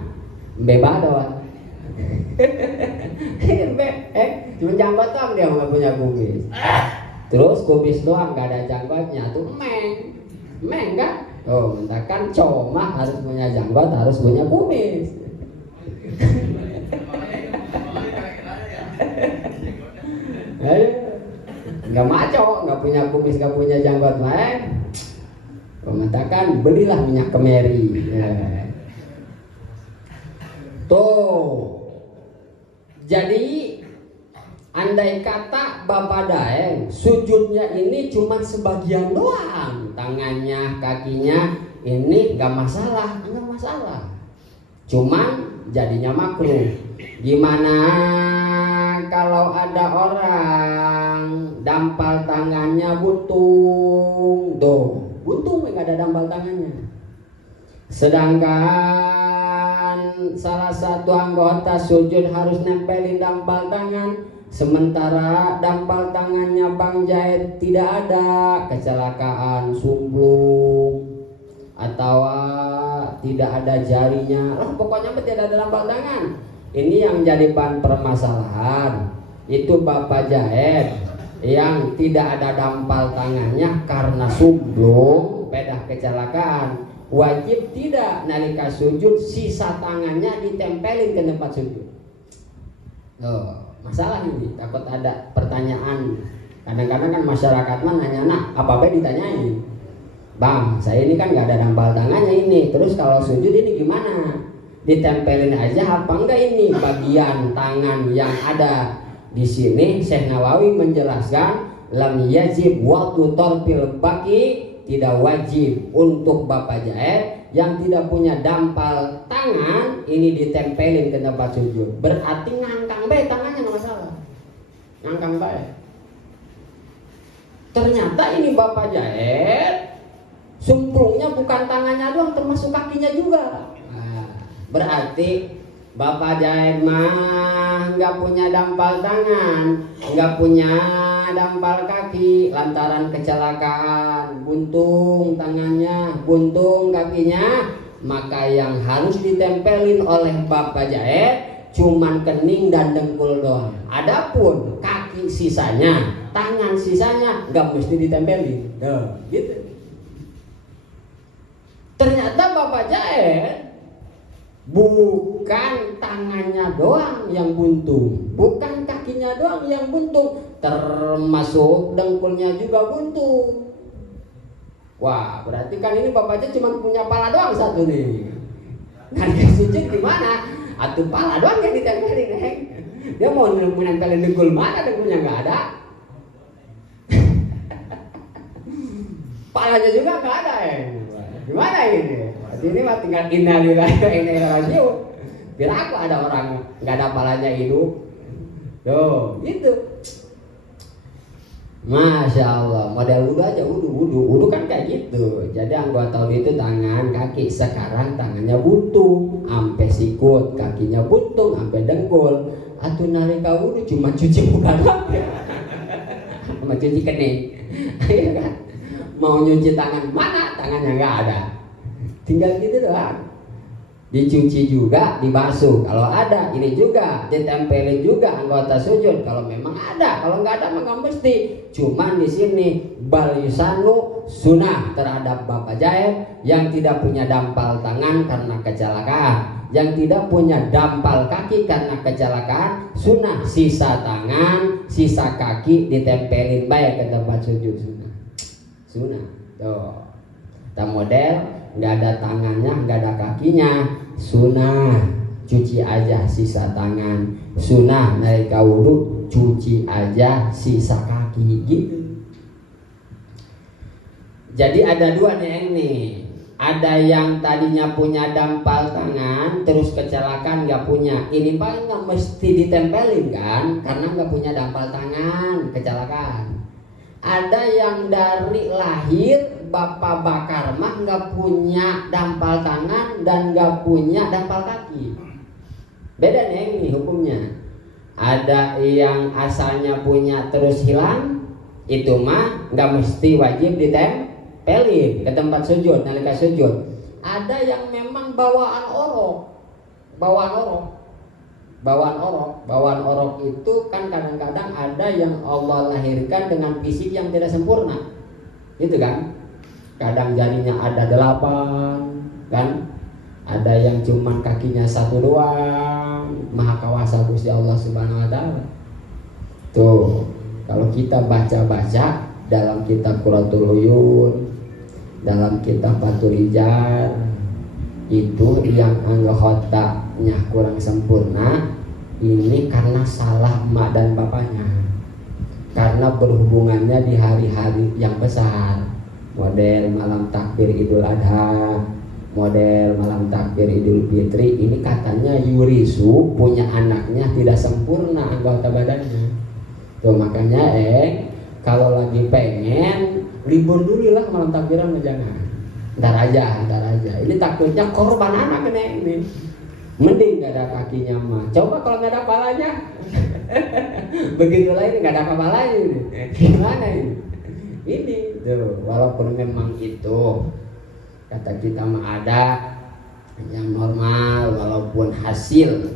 mbebadot. Cuma janggot doang dia nggak punya kumis. Terus kumis doang nggak ada janggotnya, tuh meng kan? Oh, mentakan coma harus punya janggot, harus punya kumis. Nggak maco, nggak punya kumis, nggak punya janggot, mengatakan belilah minyak kemeri. Tuh, jadi andai kata Bapak Daeng sujudnya ini cuma sebagian doang, tangannya, kakinya ini nggak masalah. Cuman jadinya makruh. Gimana kalau ada orang dampal tangannya buntung, tuh buntung nggak ada dampal tangannya. Sedangkan salah satu anggota sujud harus nempelin dampal tangan, sementara dampal tangannya Bang Jaid tidak ada, kecelakaan, sumplung, atau tidak ada jarinya, pokoknya tidak ada dampal tangan. Ini yang jadi bahan permasalahan. Itu Bapak Jaid yang tidak ada dampal tangannya karena sumplung, pedah kecelakaan, wajib tidak nalika sujud sisa tangannya ditempelin ke tempat sujud. Masalah ini, takut ada pertanyaan. Kadang-kadang kan masyarakat mah nanya, nah apa-apa ditanyain, Bang, saya ini kan nggak ada dampal tangannya ini, terus kalau sujud ini gimana? Ditempelin aja apa enggak ini bagian tangan yang ada? Di sini Syekh Nawawi menjelaskan lam yajib waktu torpil baki, tidak wajib untuk Bapak Jaid yang tidak punya dampal tangan ini ditempelin ke tempat sujud. Berarti ngangkang bae tangannya nggak masalah, ngangkang bae. Ternyata ini Bapak Jaid sumplungnya bukan tangannya doang, termasuk kakinya juga. Berarti Bapak Jaid mah nggak punya dampal tangan, nggak punya dampal kaki lantaran kecelakaan, buntung tangannya, buntung kakinya, maka yang harus ditempelin oleh Bapak Jaid cuman kening dan dengkul doang. Adapun kaki sisanya, tangan sisanya nggak mesti ditempelin. Gitu. Ternyata Bapak Jaid bukan tangannya doang yang buntung, bukan kakinya doang yang buntung, termasuk dengkulnya juga buntung. Wah, berarti kan ini Bapaknya cuma punya pala doang satu nih. Nanti sujud gimana? Atuh pala doang yang ditempelin, dia mau menempelin dengkul mana, dengkulnya nggak ada. Palanya juga nggak ada, gimana ini? Ini mah tinggal innalillahi wa inna ilaihi raji'un. Biar aku ada orang nggak ada palanya hidup. Tuh, gitu. Masya Allah, model wudhu aja, wudhu kan kayak gitu. Jadi anggota wudhu itu tangan, kaki. Sekarang tangannya buntung, ampe sikut, kakinya buntung, ampe dengkul. Atuh nalika wudhu cuma cuci muka doang, sama cuci kening. Iya kan? Mau nyuci tangan mana? Tangannya nggak ada. Tinggal gitu doang. Dicuci juga, dibasuh. Kalau ada, ini juga ditempelin juga anggota sujud. Kalau memang ada, kalau nggak ada maka mesti. Cuman di sini bal yusanu sunnah terhadap Bapak Jaid yang tidak punya dampal tangan karena kecelakaan, yang tidak punya dampal kaki karena kecelakaan, sunnah sisa tangan, sisa kaki ditempelin baik ke tempat sujud, sunnah. Tuh, kita model nggak ada tangannya, nggak ada kakinya, sunnah cuci aja sisa tangan, sunnah nalika wudhu cuci aja sisa kaki, gitu. Jadi ada dua nih, ada yang tadinya punya dampal tangan terus kecelakaan nggak punya, ini paling nggak mesti ditempelin kan, karena nggak punya dampal tangan kecelakaan. Ada yang dari lahir Bapak Bakar mah nggak punya dampal tangan dan nggak punya dampal kaki. Beda nih ini hukumnya. Ada yang asalnya punya terus hilang, itu mah nggak mesti wajib ditempelin ke tempat sujud nalika sujud. Ada yang memang bawaan orok. Bawaan orok itu kan kadang-kadang ada yang Allah lahirkan dengan fisik yang tidak sempurna, gitu kan? Kadang jarinya ada 8, kan? Ada yang cuma kakinya 1 doang. Maha kawasa Gusti Allah Subhanahu Wa Taala. Tuh, kalau kita baca-baca dalam kitab Quratul Uyun, dalam kitab Fathul Hijab, itu yang anggotanya kurang sempurna ini karena salah emak dan bapaknya, karena berhubungannya di hari-hari yang besar, model malam takbir Idul Adha, model malam takbir Idul Fitri. Ini katanya Yurisu punya anaknya tidak sempurna anggota badannya. Tuh makanya kalau lagi pengen libur dulu lah malam takbiran, jangan Ntar aja. Ini takutnya korban anak ini. Mending nggak ada kakinya mah. Coba kalau nggak ada palanya, begitulah ini nggak ada kepalanya ini. Gimana ini? Ini tuh, walaupun memang itu kata kita mah ada yang normal, walaupun hasil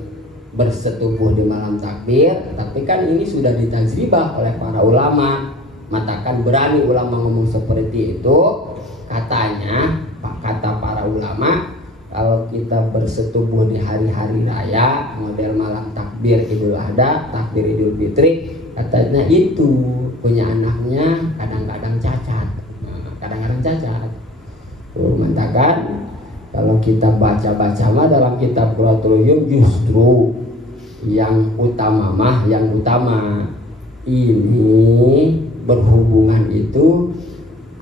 bersetubuh di malam takbir, tapi kan ini sudah ditajribah oleh para ulama. Matakan berani ulama ngomong seperti itu, katanya, kata para ulama. Kalau kita bersetubuh di hari-hari raya, model malam takbir Idul Adha, takbir Idul Fitri, katanya itu punya anaknya kadang-kadang cacat. Tuh, mentakan kalau kita baca-baca mah dalam kitab Quratul Uyun justru yang utama ini berhubungan itu.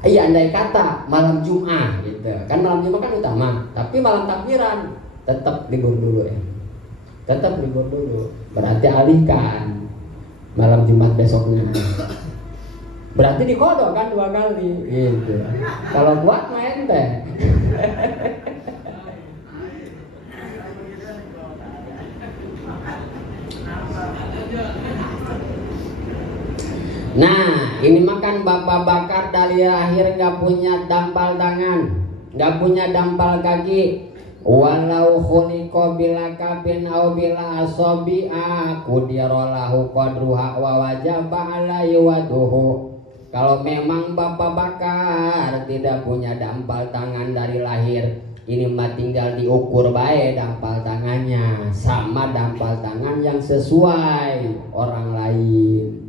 Iya, andai kata malam Jumat gitu. Kan malam Jumat kan utama, tapi malam takbiran tetap libur dulu ya. Tetap libur dulu. Berarti alihkan malam Jumat besoknya. Berarti dikodok kan 2 kali gitu. Kalau buat main teh. Nah, ini makan bapak bakar dari lahir gak punya dampal tangan, gak punya dampal kaki. Walau khuliqa bila kabin au bila asobi akudirolahu qadruha wa wajaba alaihi waduhu. Kalau memang bapak bakar tidak punya dampal tangan dari lahir, ini mah tinggal diukur baik dampal tangannya sama dampal tangan yang sesuai orang lain.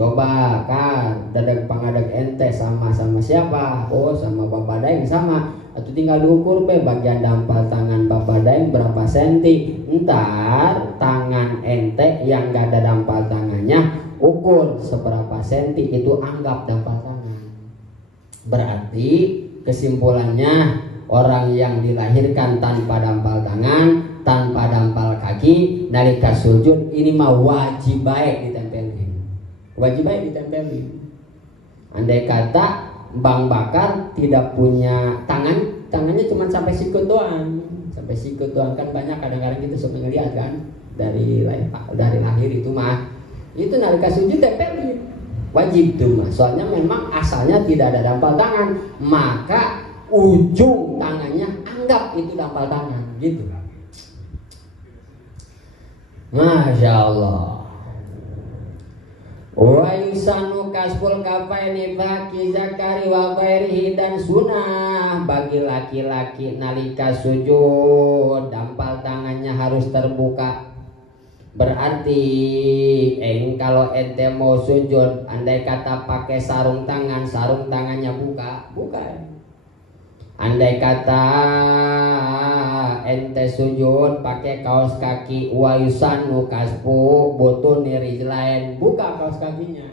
Coba kan dadak pangadeg ente sama siapa? Oh, sama Bapak Daeng sama. Atau tinggal diukur bagian dampal tangan Bapak Daeng berapa senti. Ntar tangan ente yang gak ada dampal tangannya ukur seberapa senti, itu anggap dampal tangan. Berarti kesimpulannya orang yang dilahirkan tanpa dampal tangan, tanpa dampal kaki, nalika sujud ini mah wajib baik ditempelin. Wajib baik ditempelin. Andai kata Bang Bakar tidak punya tangannya cuma sampai sikut doang. Sampai sikut doang, kan banyak kadang-kadang kita suka ngeliat kan dari lahir itu mah. Itu nalika sujud tempelin. Wajib tuh mah. Soalnya memang asalnya tidak ada dampal tangan, maka ujung tangannya anggap itu dampal tangan gitu. Masya Allah. Wa yusanu kasbul kafaini bagi zakari wa ghairihi, dan sunnah bagi laki-laki nalika sujud dampal tangannya harus terbuka. Berarti kalau ente mau sujud, andai kata pakai sarung tangannya buka. Andai kata ente sujud pakai kaos kaki, wa yusanu kasbu butuni rijlain, buka kaos kakinya,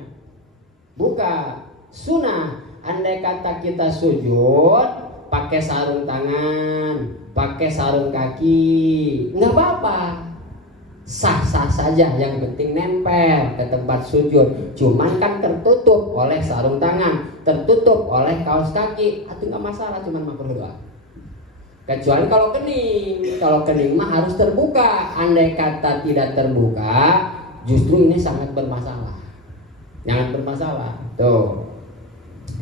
buka. Sunnah andai kata kita sujud pakai sarung tangan, pakai sarung kaki, nggak apa-apa, sah-sah saja, yang penting nempel ke tempat sujud. Cuman kan tertutup oleh sarung tangan, tertutup oleh kaos kaki, itu nggak masalah, cuman makruh doang. Kecuali kalau kening mah harus terbuka. Andai kata tidak terbuka, justru ini sangat bermasalah. Jangan bermasalah. Tuh.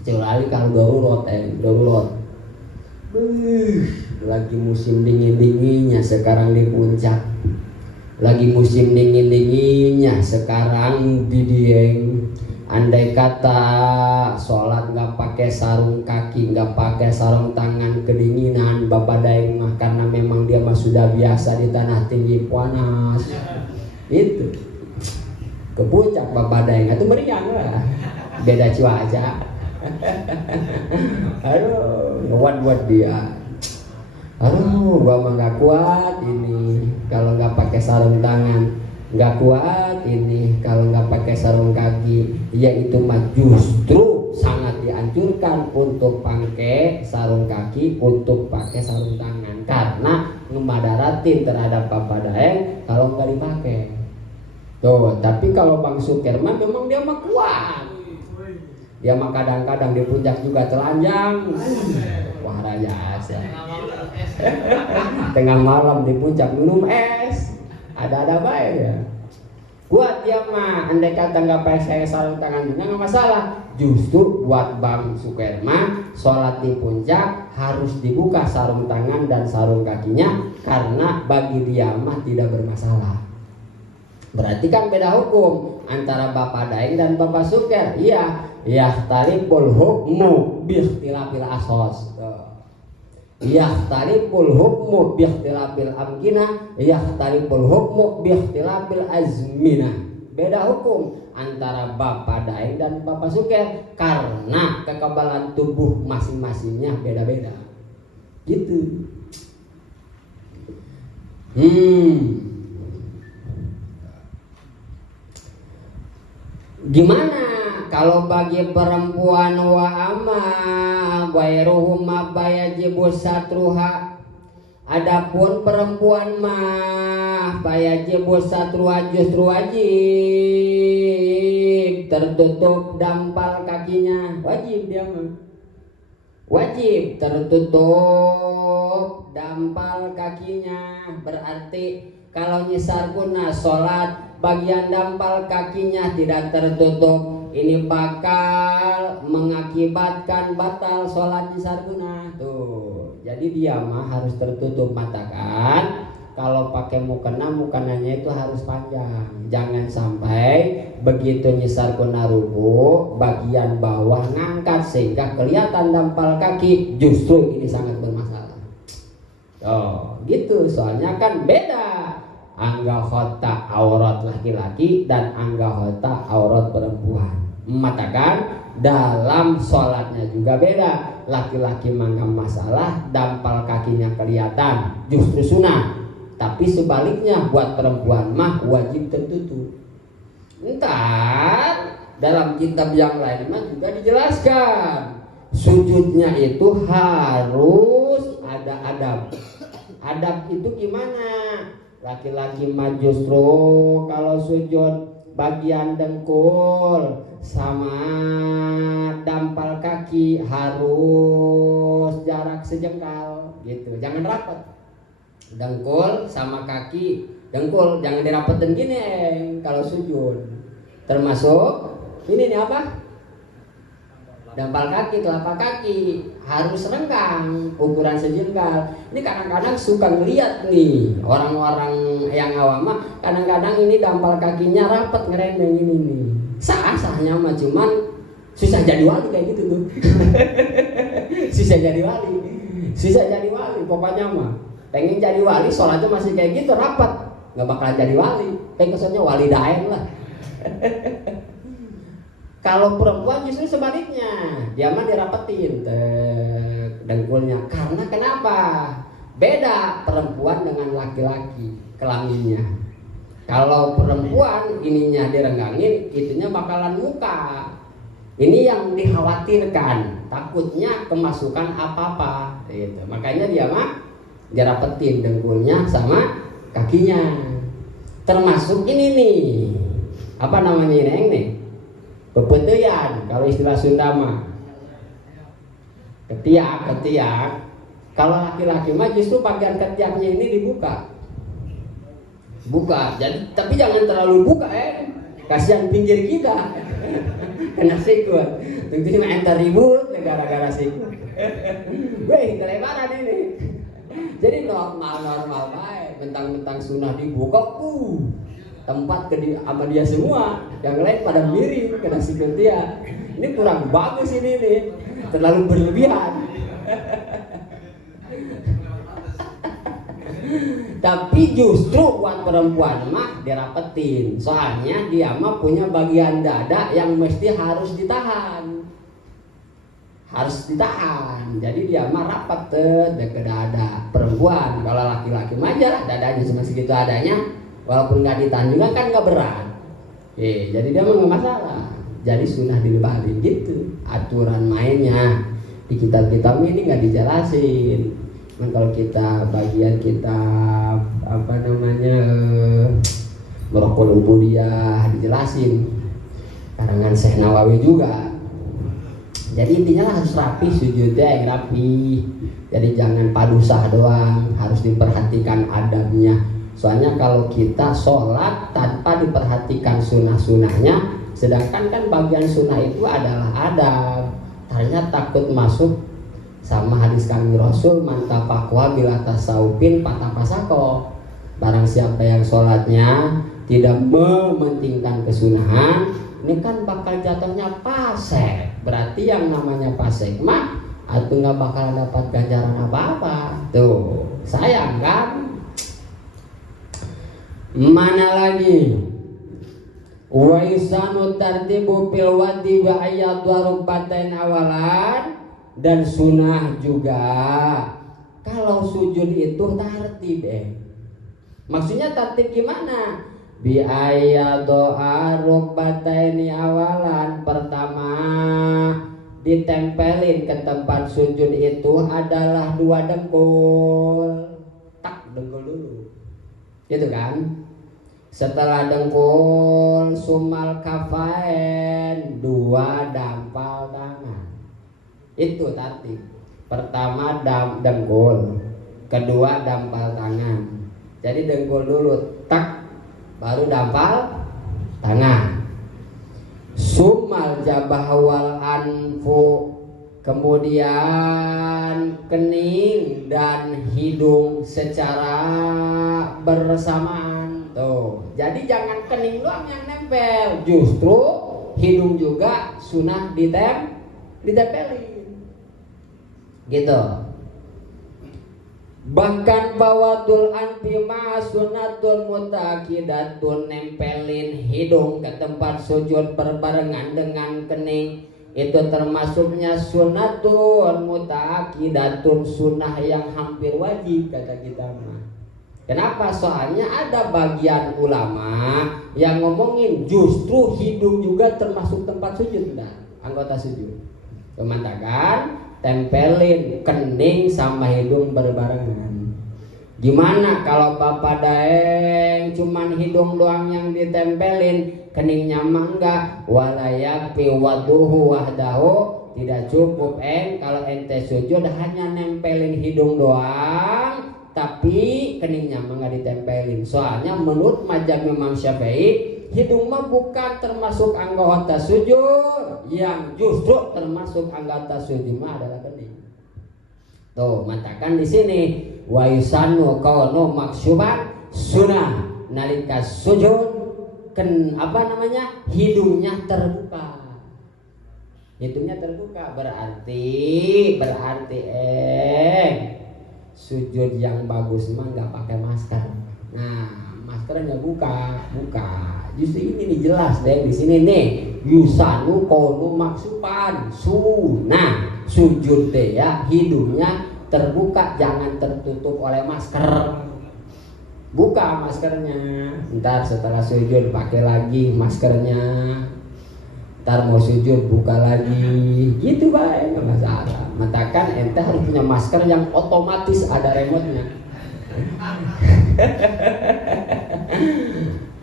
Kecuali kalau darurat. Lagi musim dingin-dinginnya sekarang di puncak. Lagi musim dingin-dinginnya sekarang di Dieng. Andai kata sholat nggak pakai sarung kaki, nggak pakai sarung tangan, kedinginan Bapak Daeng mah, karena memang dia mah sudah biasa di tanah tinggi panas. Itu ke puncak Bapak Daeng itu meriang lah, beda cuaca. Aduh, ngewat dia. Aduh, gua mah nggak kuat ini kalau nggak pakai sarung tangan, nggak kuat ini kalau nggak pakai sarung kaki. Ya itu mah justru sangat dianjurkan untuk pakai sarung kaki, untuk pakai sarung tangan, karena ngemadaratin terhadap Bapak Daeng kalau nggak dipakai. Tuh, tapi kalau Bang Sukirman memang dia mah kuat. Dia mah kadang-kadang di puncak juga telanjang. Wah raja asa. Tengah malam di puncak minum es. Ada baik ya. Buat dia mah andai kata nggak pakai saya sarung tangan juga nggak masalah. Justru buat Bang Sukerma sholat di puncak harus dibuka sarung tangan dan sarung kakinya karena bagi dia mah tidak bermasalah. Berarti kan beda hukum antara Bapak Daeng dan Bapak Suker. Iya, yahtaliful hukmu biikhtilafil asos. Yahtaliful hukmu biikhtilafil amkinah, yahtaliful hukmu biikhtilafil azminah. Beda hukum antara Bapak Daeng dan Bapak Suker karena kekebalan tubuh masing-masingnya beda-beda. Gitu. Gimana kalau bagi perempuan wa amma bayruhum bayajibu satruha? Adapun perempuan mah bayajibu satruha justru wajib tertutup dampal kakinya. Wajib dia mah. Wajib tertutup dampal kakinya. Berarti kalau nyisar guna sholat bagian dampal kakinya tidak tertutup, ini bakal mengakibatkan batal sholat nyisar guna. Tuh, jadi dia mah harus tertutup mata kan. Kalau pakai mukananya itu harus panjang. Jangan sampai begitu nyisar guna ruku bagian bawah ngangkat sehingga kelihatan dampal kaki. Justru ini sangat bermasalah. Oh, gitu. Soalnya kan beda anggota aurat laki-laki dan anggota aurat perempuan. Mengatakan dalam sholatnya juga beda. Laki-laki mah nggak masalah, dampal kakinya kelihatan, justru sunnah. Tapi sebaliknya buat perempuan mah wajib tertutup. Entar dalam kitab yang lain mah juga dijelaskan sujudnya itu harus ada adab. Adab itu gimana? Laki-laki mah justru kalau sujud bagian dengkul sama dampal kaki harus jarak sejengkal gitu. Jangan rapat. Dengkul sama kaki, dengkul jangan dirapetin gini kalau sujud. Termasuk ini nih apa? Dampal kaki, telapak kaki harus renggang, ukuran sejengkal. Ini kadang-kadang suka ngeliat nih orang-orang yang awam mah kadang-kadang ini dampal kakinya rapet ngerendeng ini nih. Sah-sahnya mah cuman susah jadi wali kayak gitu tuh. Susah jadi wali pokoknya mah. Pengen jadi wali sholatnya masih kayak gitu rapat, nggak bakalan jadi wali. Kesannya wali daeng lah. Kalau perempuan justru sebaliknya, dia mah dirapetin dengkulnya. Karena kenapa? Beda perempuan dengan laki-laki kelaminnya. Kalau perempuan ininya direnggangin, itunya bakalan muka. Ini yang dikhawatirkan, takutnya kemasukan apa-apa. Gitu. Makanya dia mah dirapetin dengkulnya sama kakinya. Termasuk ini nih, apa namanya ini nih? Pepeteyan kalau istilah Sunda mah. Ketiak. Kalau laki-laki mah justru bagian ketiaknya ini dibuka. Jadi tapi jangan terlalu buka kasihan pinggir kita. Kena sikut. Tentu cuma enter ribut gara-gara sikut. Weh, kelebaran ini. Jadi normal baik. Mentang-mentang sunnah dibuka, tempat sama dia semua, yang lain pada miring kena sikut dia. Ini kurang bagus ini nih, terlalu berlebihan. Tapi justru buat perempuan mah dirapetin, soalnya dia mah punya bagian dada yang mesti harus ditahan. Jadi dia mah rapat ke dada perempuan. Kalau laki-laki mah aja lah dadanya cuma segitu adanya. Walaupun nggak ditahan juga kan nggak berat, jadi dia nggak masalah. Jadi sunnah dilebali gitu aturan mainnya. Di kitab-kitab ini nggak dijelasin. Kalau kita bagian kitab apa namanya Merokul Ubudiyah dijelasin. Karangan Syekh Nawawi juga Jadi intinya harus rapi sujudnya, yang rapi. Jadi jangan padusah doang, harus diperhatikan adabnya. Soalnya kalau kita sholat tanpa diperhatikan sunnah-sunnahnya, sedangkan kan bagian sunnah itu adalah adab. Ternyata takut masuk sama hadis kami Rasul, mantapakwa bila tasawufin patah pasako. Barang siapa yang sholatnya tidak mementingkan kesunahan, ini kan bakal jatuhnya pasek. Berarti yang namanya pasek mah atau nggak bakal dapat ganjaran apa-apa. Tuh sayang kan. Mana lagi? Wa yusanu tartibu fil wadi wa ayatu rukbatain awalan. Dan sunnah juga kalau sujud itu tartib. Maksudnya tartib gimana? Bi ayatu rukbataini awalan. Pertama ditempelin ke tempat sujud itu adalah dua dengkul. Tak, dengkul dulu. Gitu kan? Setelah dengkul sumal kafain, dua dampal tangan. Itu tartib. Pertama dengkul, kedua dampal tangan. Jadi dengkul dulu, tak, baru dampal tangan. Sumal jabah wal anfu, kemudian kening dan hidung secara bersamaan. Tuh, jadi jangan kening doang yang nempel, justru hidung juga sunnah ditempelin. Gitu. Bahkan bawatul anfi ma sunnatun mutakidatun, nempelin hidung ke tempat sujud berbarengan dengan kening itu termasuknya sunnatun mutakidatun, sunnah yang hampir wajib kata kita mah. Kenapa? Soalnya ada bagian ulama yang ngomongin justru hidung juga termasuk tempat sujud, nah, anggota sujud. Memandangkan tempelin kening sama hidung berbarengan. Gimana kalau Bapak Daeng cuman hidung doang yang ditempelin, keningnya mah enggak? Walayafi waduhu wahdahu, tidak cukup kalau ente sujud hanya nempelin hidung doang tapi keningnya mah enggak ditempelin. Soalnya menurut mazhab Imam Syafi'i, hidung mah bukan termasuk anggota sujud, yang justru termasuk anggota sujud mah adalah kening. Tuh, matakan di sini wa yusanu kaunu maksuban sunnah nalika sujud hidungnya terbuka. Hidungnya terbuka berarti sujud yang bagus mah nggak pakai masker. Nah, maskernya buka. Justru ini nih jelas deh di sini nih. Yusanu kono maksupan sunnah sujud deh ya, hidungnya terbuka, jangan tertutup oleh masker. Buka maskernya. Ntar setelah sujud pakai lagi maskernya. Ntar mau sujud buka lagi. Gitu baik, nggak masalah. Matakan ente harus punya masker yang otomatis ada remote-nya.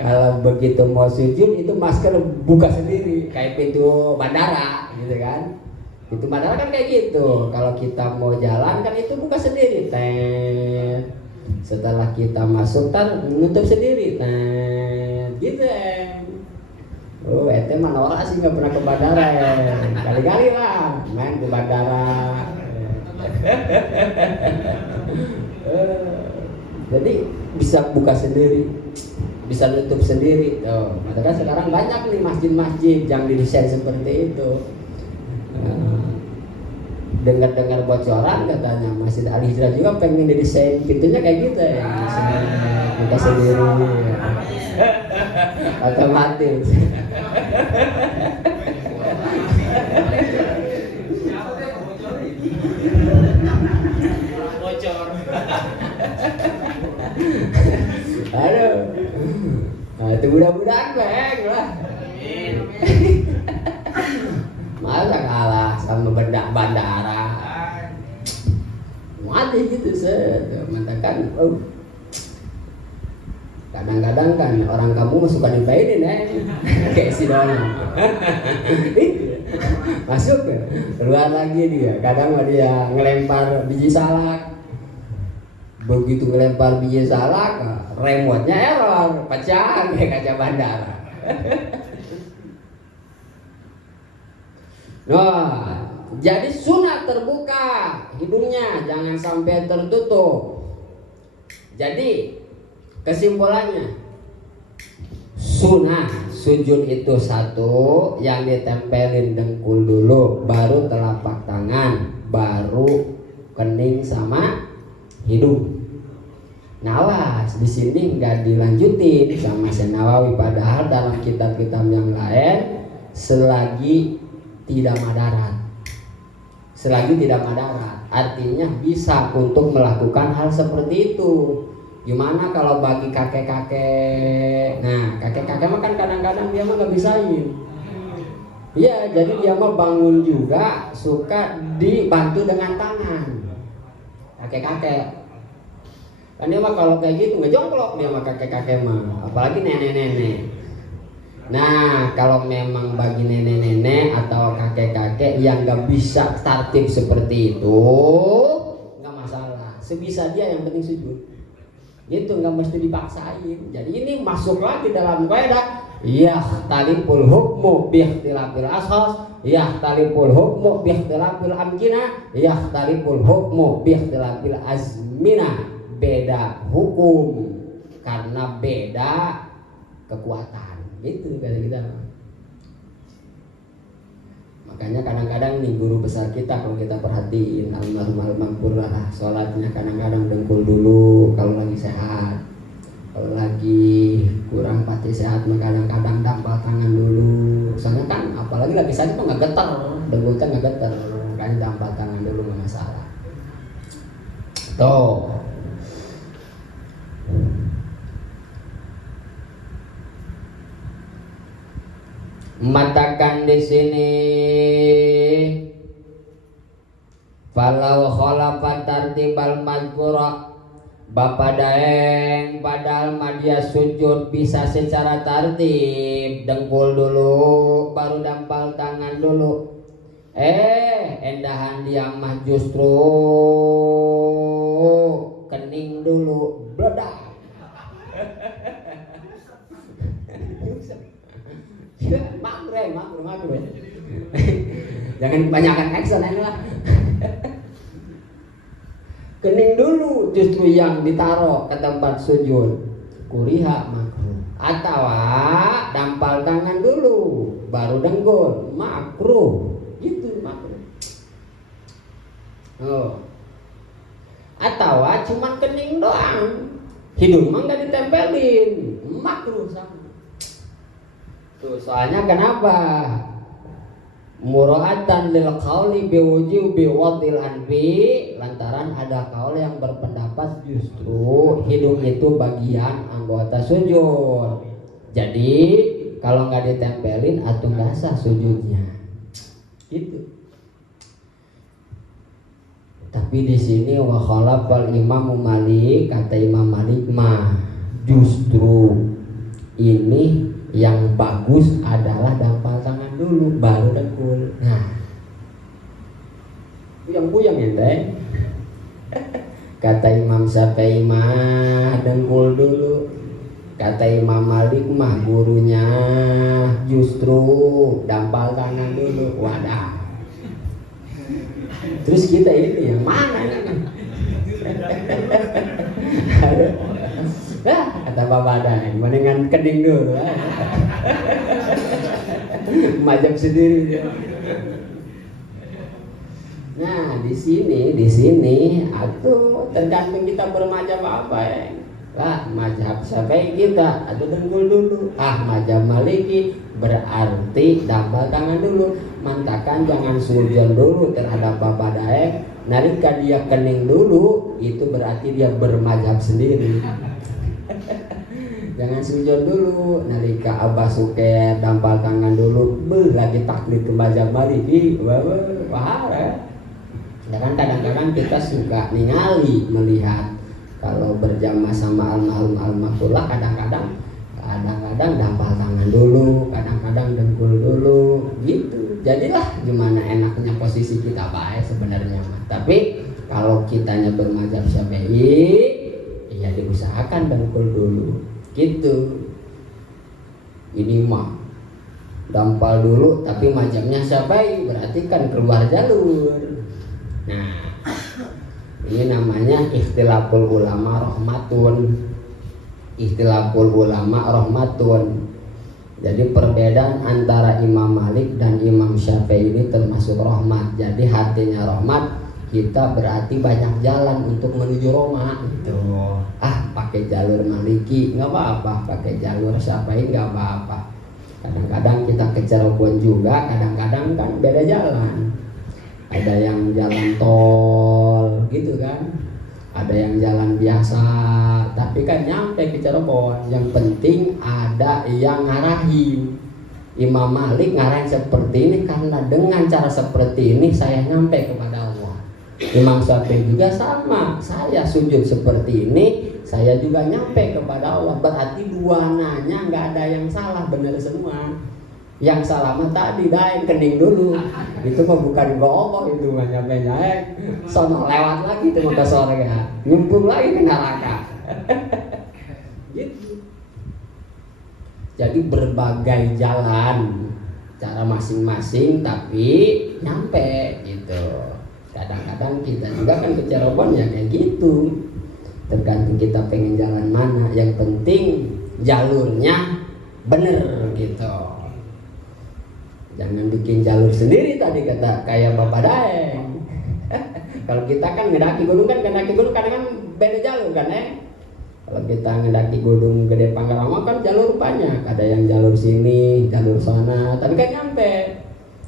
Kalau begitu mau sujud itu masker buka sendiri kayak pintu bandara gitu kan. Pintu bandara kan kayak gitu. Kalau kita mau jalan kan itu buka sendiri. Setelah kita masuk kan nutup sendiri. Gitu Oh, ente mah norak sih nggak pernah ke bandara ya. Kali-kali lah main ke bandara. Jadi bisa buka sendiri, bisa nutup sendiri. Oh, makanya sekarang banyak nih masjid-masjid yang didesain seperti itu. Dengar-dengar bocoran katanya Masjid Al Hijrah juga pengen didesain pintunya kayak gitu ya. Buka sendiri. Otomatis. Bocor. Aduh. Nah, itu mudah-mudahan bang lah. Masa kalah sama bandara. Mati gitu mengatakan Kadang-kadang kan orang kamu suka dipainin kayak si Dona. Masuk ya, keluar lagi dia. Kadang dia ngelempar biji salak. Begitu ngelempar biji salak, remote-nya error, pecah kayak kaca bandara. Nah, jadi sunat terbuka hidungnya, jangan sampai tertutup. Jadi kesimpulannya, sunah sujud itu satu, yang ditempelin dengkul dulu, baru telapak tangan, baru kening sama hidung. Nah, awas di sini nggak dilanjutin sama Syekh Nawawi, padahal dalam kitab-kitab yang lain selagi tidak madarat. Selagi tidak madarat, artinya bisa untuk melakukan hal seperti itu. Gimana kalau bagi kakek-kakek? Nah, kakek-kakek mah kan kadang-kadang dia mah nggak bisain. Iya, jadi dia mah bangun juga suka dibantu dengan tangan. Kakek-kakek. Kan dia mah kalau kayak gitu nggak jongklok dia mah kakek-kakek mah, apalagi nenek-nenek. Nah, kalau memang bagi nenek-nenek atau kakek-kakek yang nggak bisa tertib seperti itu, nggak masalah. Sebisa dia yang penting sujud. Itu nggak mesti dipaksain. Jadi ini masuk lagi dalam kaidah yahtaliful hukmu biikhtilafil ashas, yahtaliful hukmu biikhtilafil amkinah, yahtaliful hukmu biikhtilafil azminah. Beda hukum karena beda kekuatan. Itu kata kita. Makanya kadang-kadang nih guru besar kita kalau kita perhatiin almarhum sholatnya kadang-kadang dengkul dulu kalau lagi sehat, kalau lagi kurang pati sehat mah kadang-kadang dampal tangan dulu. Soalnya kan apalagi lagi sakit tuh nggak getar, dengkulnya nggak getar, makanya dampal tangan dulu nggak masalah. Tuh. Matakan di sini falau khalafa tartibal mazkura, Bapak Daeng padahal dia sujud bisa secara tertib, dengkul dulu baru dampal tangan dulu. Endahan dia mah justru kening dulu bledak. Makro. Jangan kebanyakan action aja lah. Kening dulu justru yang ditaruh ke tempat sujud, kuriha makruh. Atau dampal tangan dulu baru dengkul, makruh. Gitu makruh. Atau cuman kening doang, hidung mah nggak ditempelin, makruh sama. Tuh, soalnya kenapa? Mura'atan lil qauli biwujubi wadil anfi, lantaran ada kaul yang berpendapat justru hidung itu bagian anggota sujud. Jadi kalau nggak ditempelin atau nggak sah sujudnya. Gitu. Tapi di sini wa khalafal Imam Malik, kata Imam Malik mah justru ini yang bagus adalah dampal tangan dulu baru dengkul. Nah, puyang-puyang ya teh. Kata Imam Syafi'i mah dengkul dulu. Kata Imam Malik mah gurunya justru dampal tangan dulu. Wadah. Terus kita ini yang mana? Kata Bapak Daeng, mendingan kening dulu. Majam sendiri dia. Nah, di sini atuh tergantung kita bermajab apa ya. Lah, mazhab Syafi'i kita atuh dengkul dulu. Mazhab Maliki berarti dampal tangan dulu. Mantakan jangan sujon dulu terhadap Bapak Daeng. Nalika dia kening dulu, itu berarti dia bermazhab sendiri. Jangan sujon dulu, nalika Abah Suker dampal tangan dulu, lagi taklid ke mazhab Maliki, wah ya. Dan kadang-kadang kita suka ningali melihat Kalau berjamaah sama almarhum kadang-kadang dampal tangan dulu, kadang-kadang dengkul dulu, gitu. Jadilah gimana enaknya posisi kita baik sebenarnya mah. Tapi kalau kitanya bermadzhab Syafi'i, ya diusahakan dengkul dulu, gitu. Ini mah dampal dulu, tapi mazhabnya Syafi'i, berarti kan keluar jalur. Nah, ini namanya ikhtilaful ulama rahmatun. Ikhtilaful ulama rahmatun. Jadi perbedaan antara Imam Malik dan Imam Syafi'i ini termasuk rahmat. Jadi hatinya rahmat, kita berarti banyak jalan untuk menuju Roma gitu. Pakai jalur Maliki nggak apa-apa, pakai jalur Syafi'i nggak apa-apa. Kadang-kadang kita ke Cirebon juga, kadang-kadang kan beda jalan. Ada yang jalan tol gitu kan, ada yang jalan biasa, tapi kan nyampe ke Cirebon. Yang penting ada yang ngarahin. Imam Malik ngarahin seperti ini karena dengan cara seperti ini saya nyampe kepada Allah. Imam Syafi'i juga sama, saya sujud seperti ini saya juga nyampe kepada Allah. Berarti dua nanya nggak ada yang salah, benar semua. Yang salah mah tadi daeng kening dulu. Itu mah bukan gogok, itu mah nyampe sono lewat lagi itu ke surga, nyumpul lagi ke neraka. Gitu. Jadi berbagai jalan, cara masing-masing tapi nyampe gitu. Kadang-kadang kita juga kan ke Cirebon ya kayak gitu. Tergantung kita pengen jalan mana, yang penting jalurnya bener gitu. Jangan bikin jalur sendiri tadi kata kayak Bapak Daeng. Kalau kita kan ngedaki gunung kadang-kadang beda jalur kan Kalau kita ngedaki gunung Gede Pangrango kan jalur banyak, ada yang jalur sini, jalur sana, tapi kan nyampe.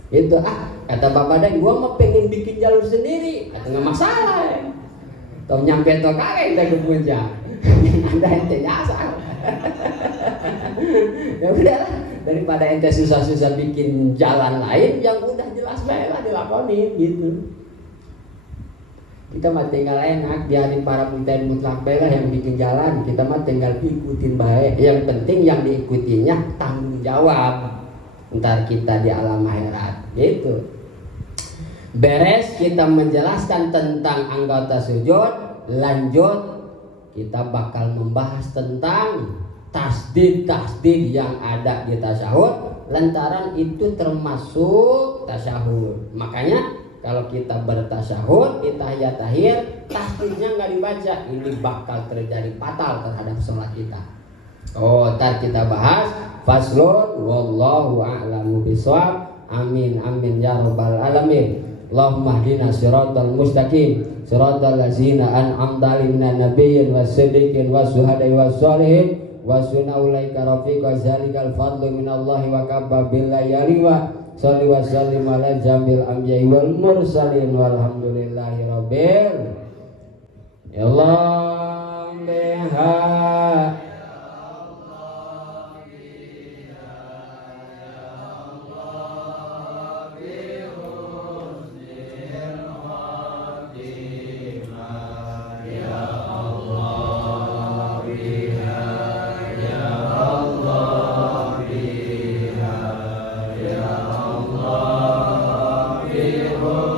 Itu kata Bapak Daeng, gua mau pengen bikin jalur sendiri, atau nggak masalah. Tau nyampe tau kagak kita kepunca. Ada ente nyasar. Ya udahlah, daripada ente susah-susah bikin jalan lain, yang udah jelas baiklah dilakonin gitu. Kita mah tinggal enak, biarin para mutain mutlak baiklah yang bikin jalan, kita mah tinggal ikutin baik. Yang penting yang diikutinya tanggung jawab. Ntar kita di alam akhirat gitu. Beres kita menjelaskan tentang anggota sujud, lanjut kita bakal membahas tentang tasdid yang ada di tasyahud, lantaran itu termasuk tasyahud. Makanya kalau kita bertasyahud di tahiyat akhir, tasdidnya nggak dibaca, ini bakal terjadi fatal terhadap sholat kita. Ntar kita bahas faslun wallahu a'lamu bishawab. Amin amin ya rabbal alamin. Allahumma hdina siratal mustaqim, siratal ladzina an'amta 'alaihim nabiyyin was-siddiqin was-syuhada'i was-shalihin wa sunna ulaika rafiqa zalikal fadlu minallahi wa kabba billahi yaliwa shalli wa sallim ala jamil anbiya'i wal mursalin walhamdulillahi rabbil ya Allah biha. Ya Allah,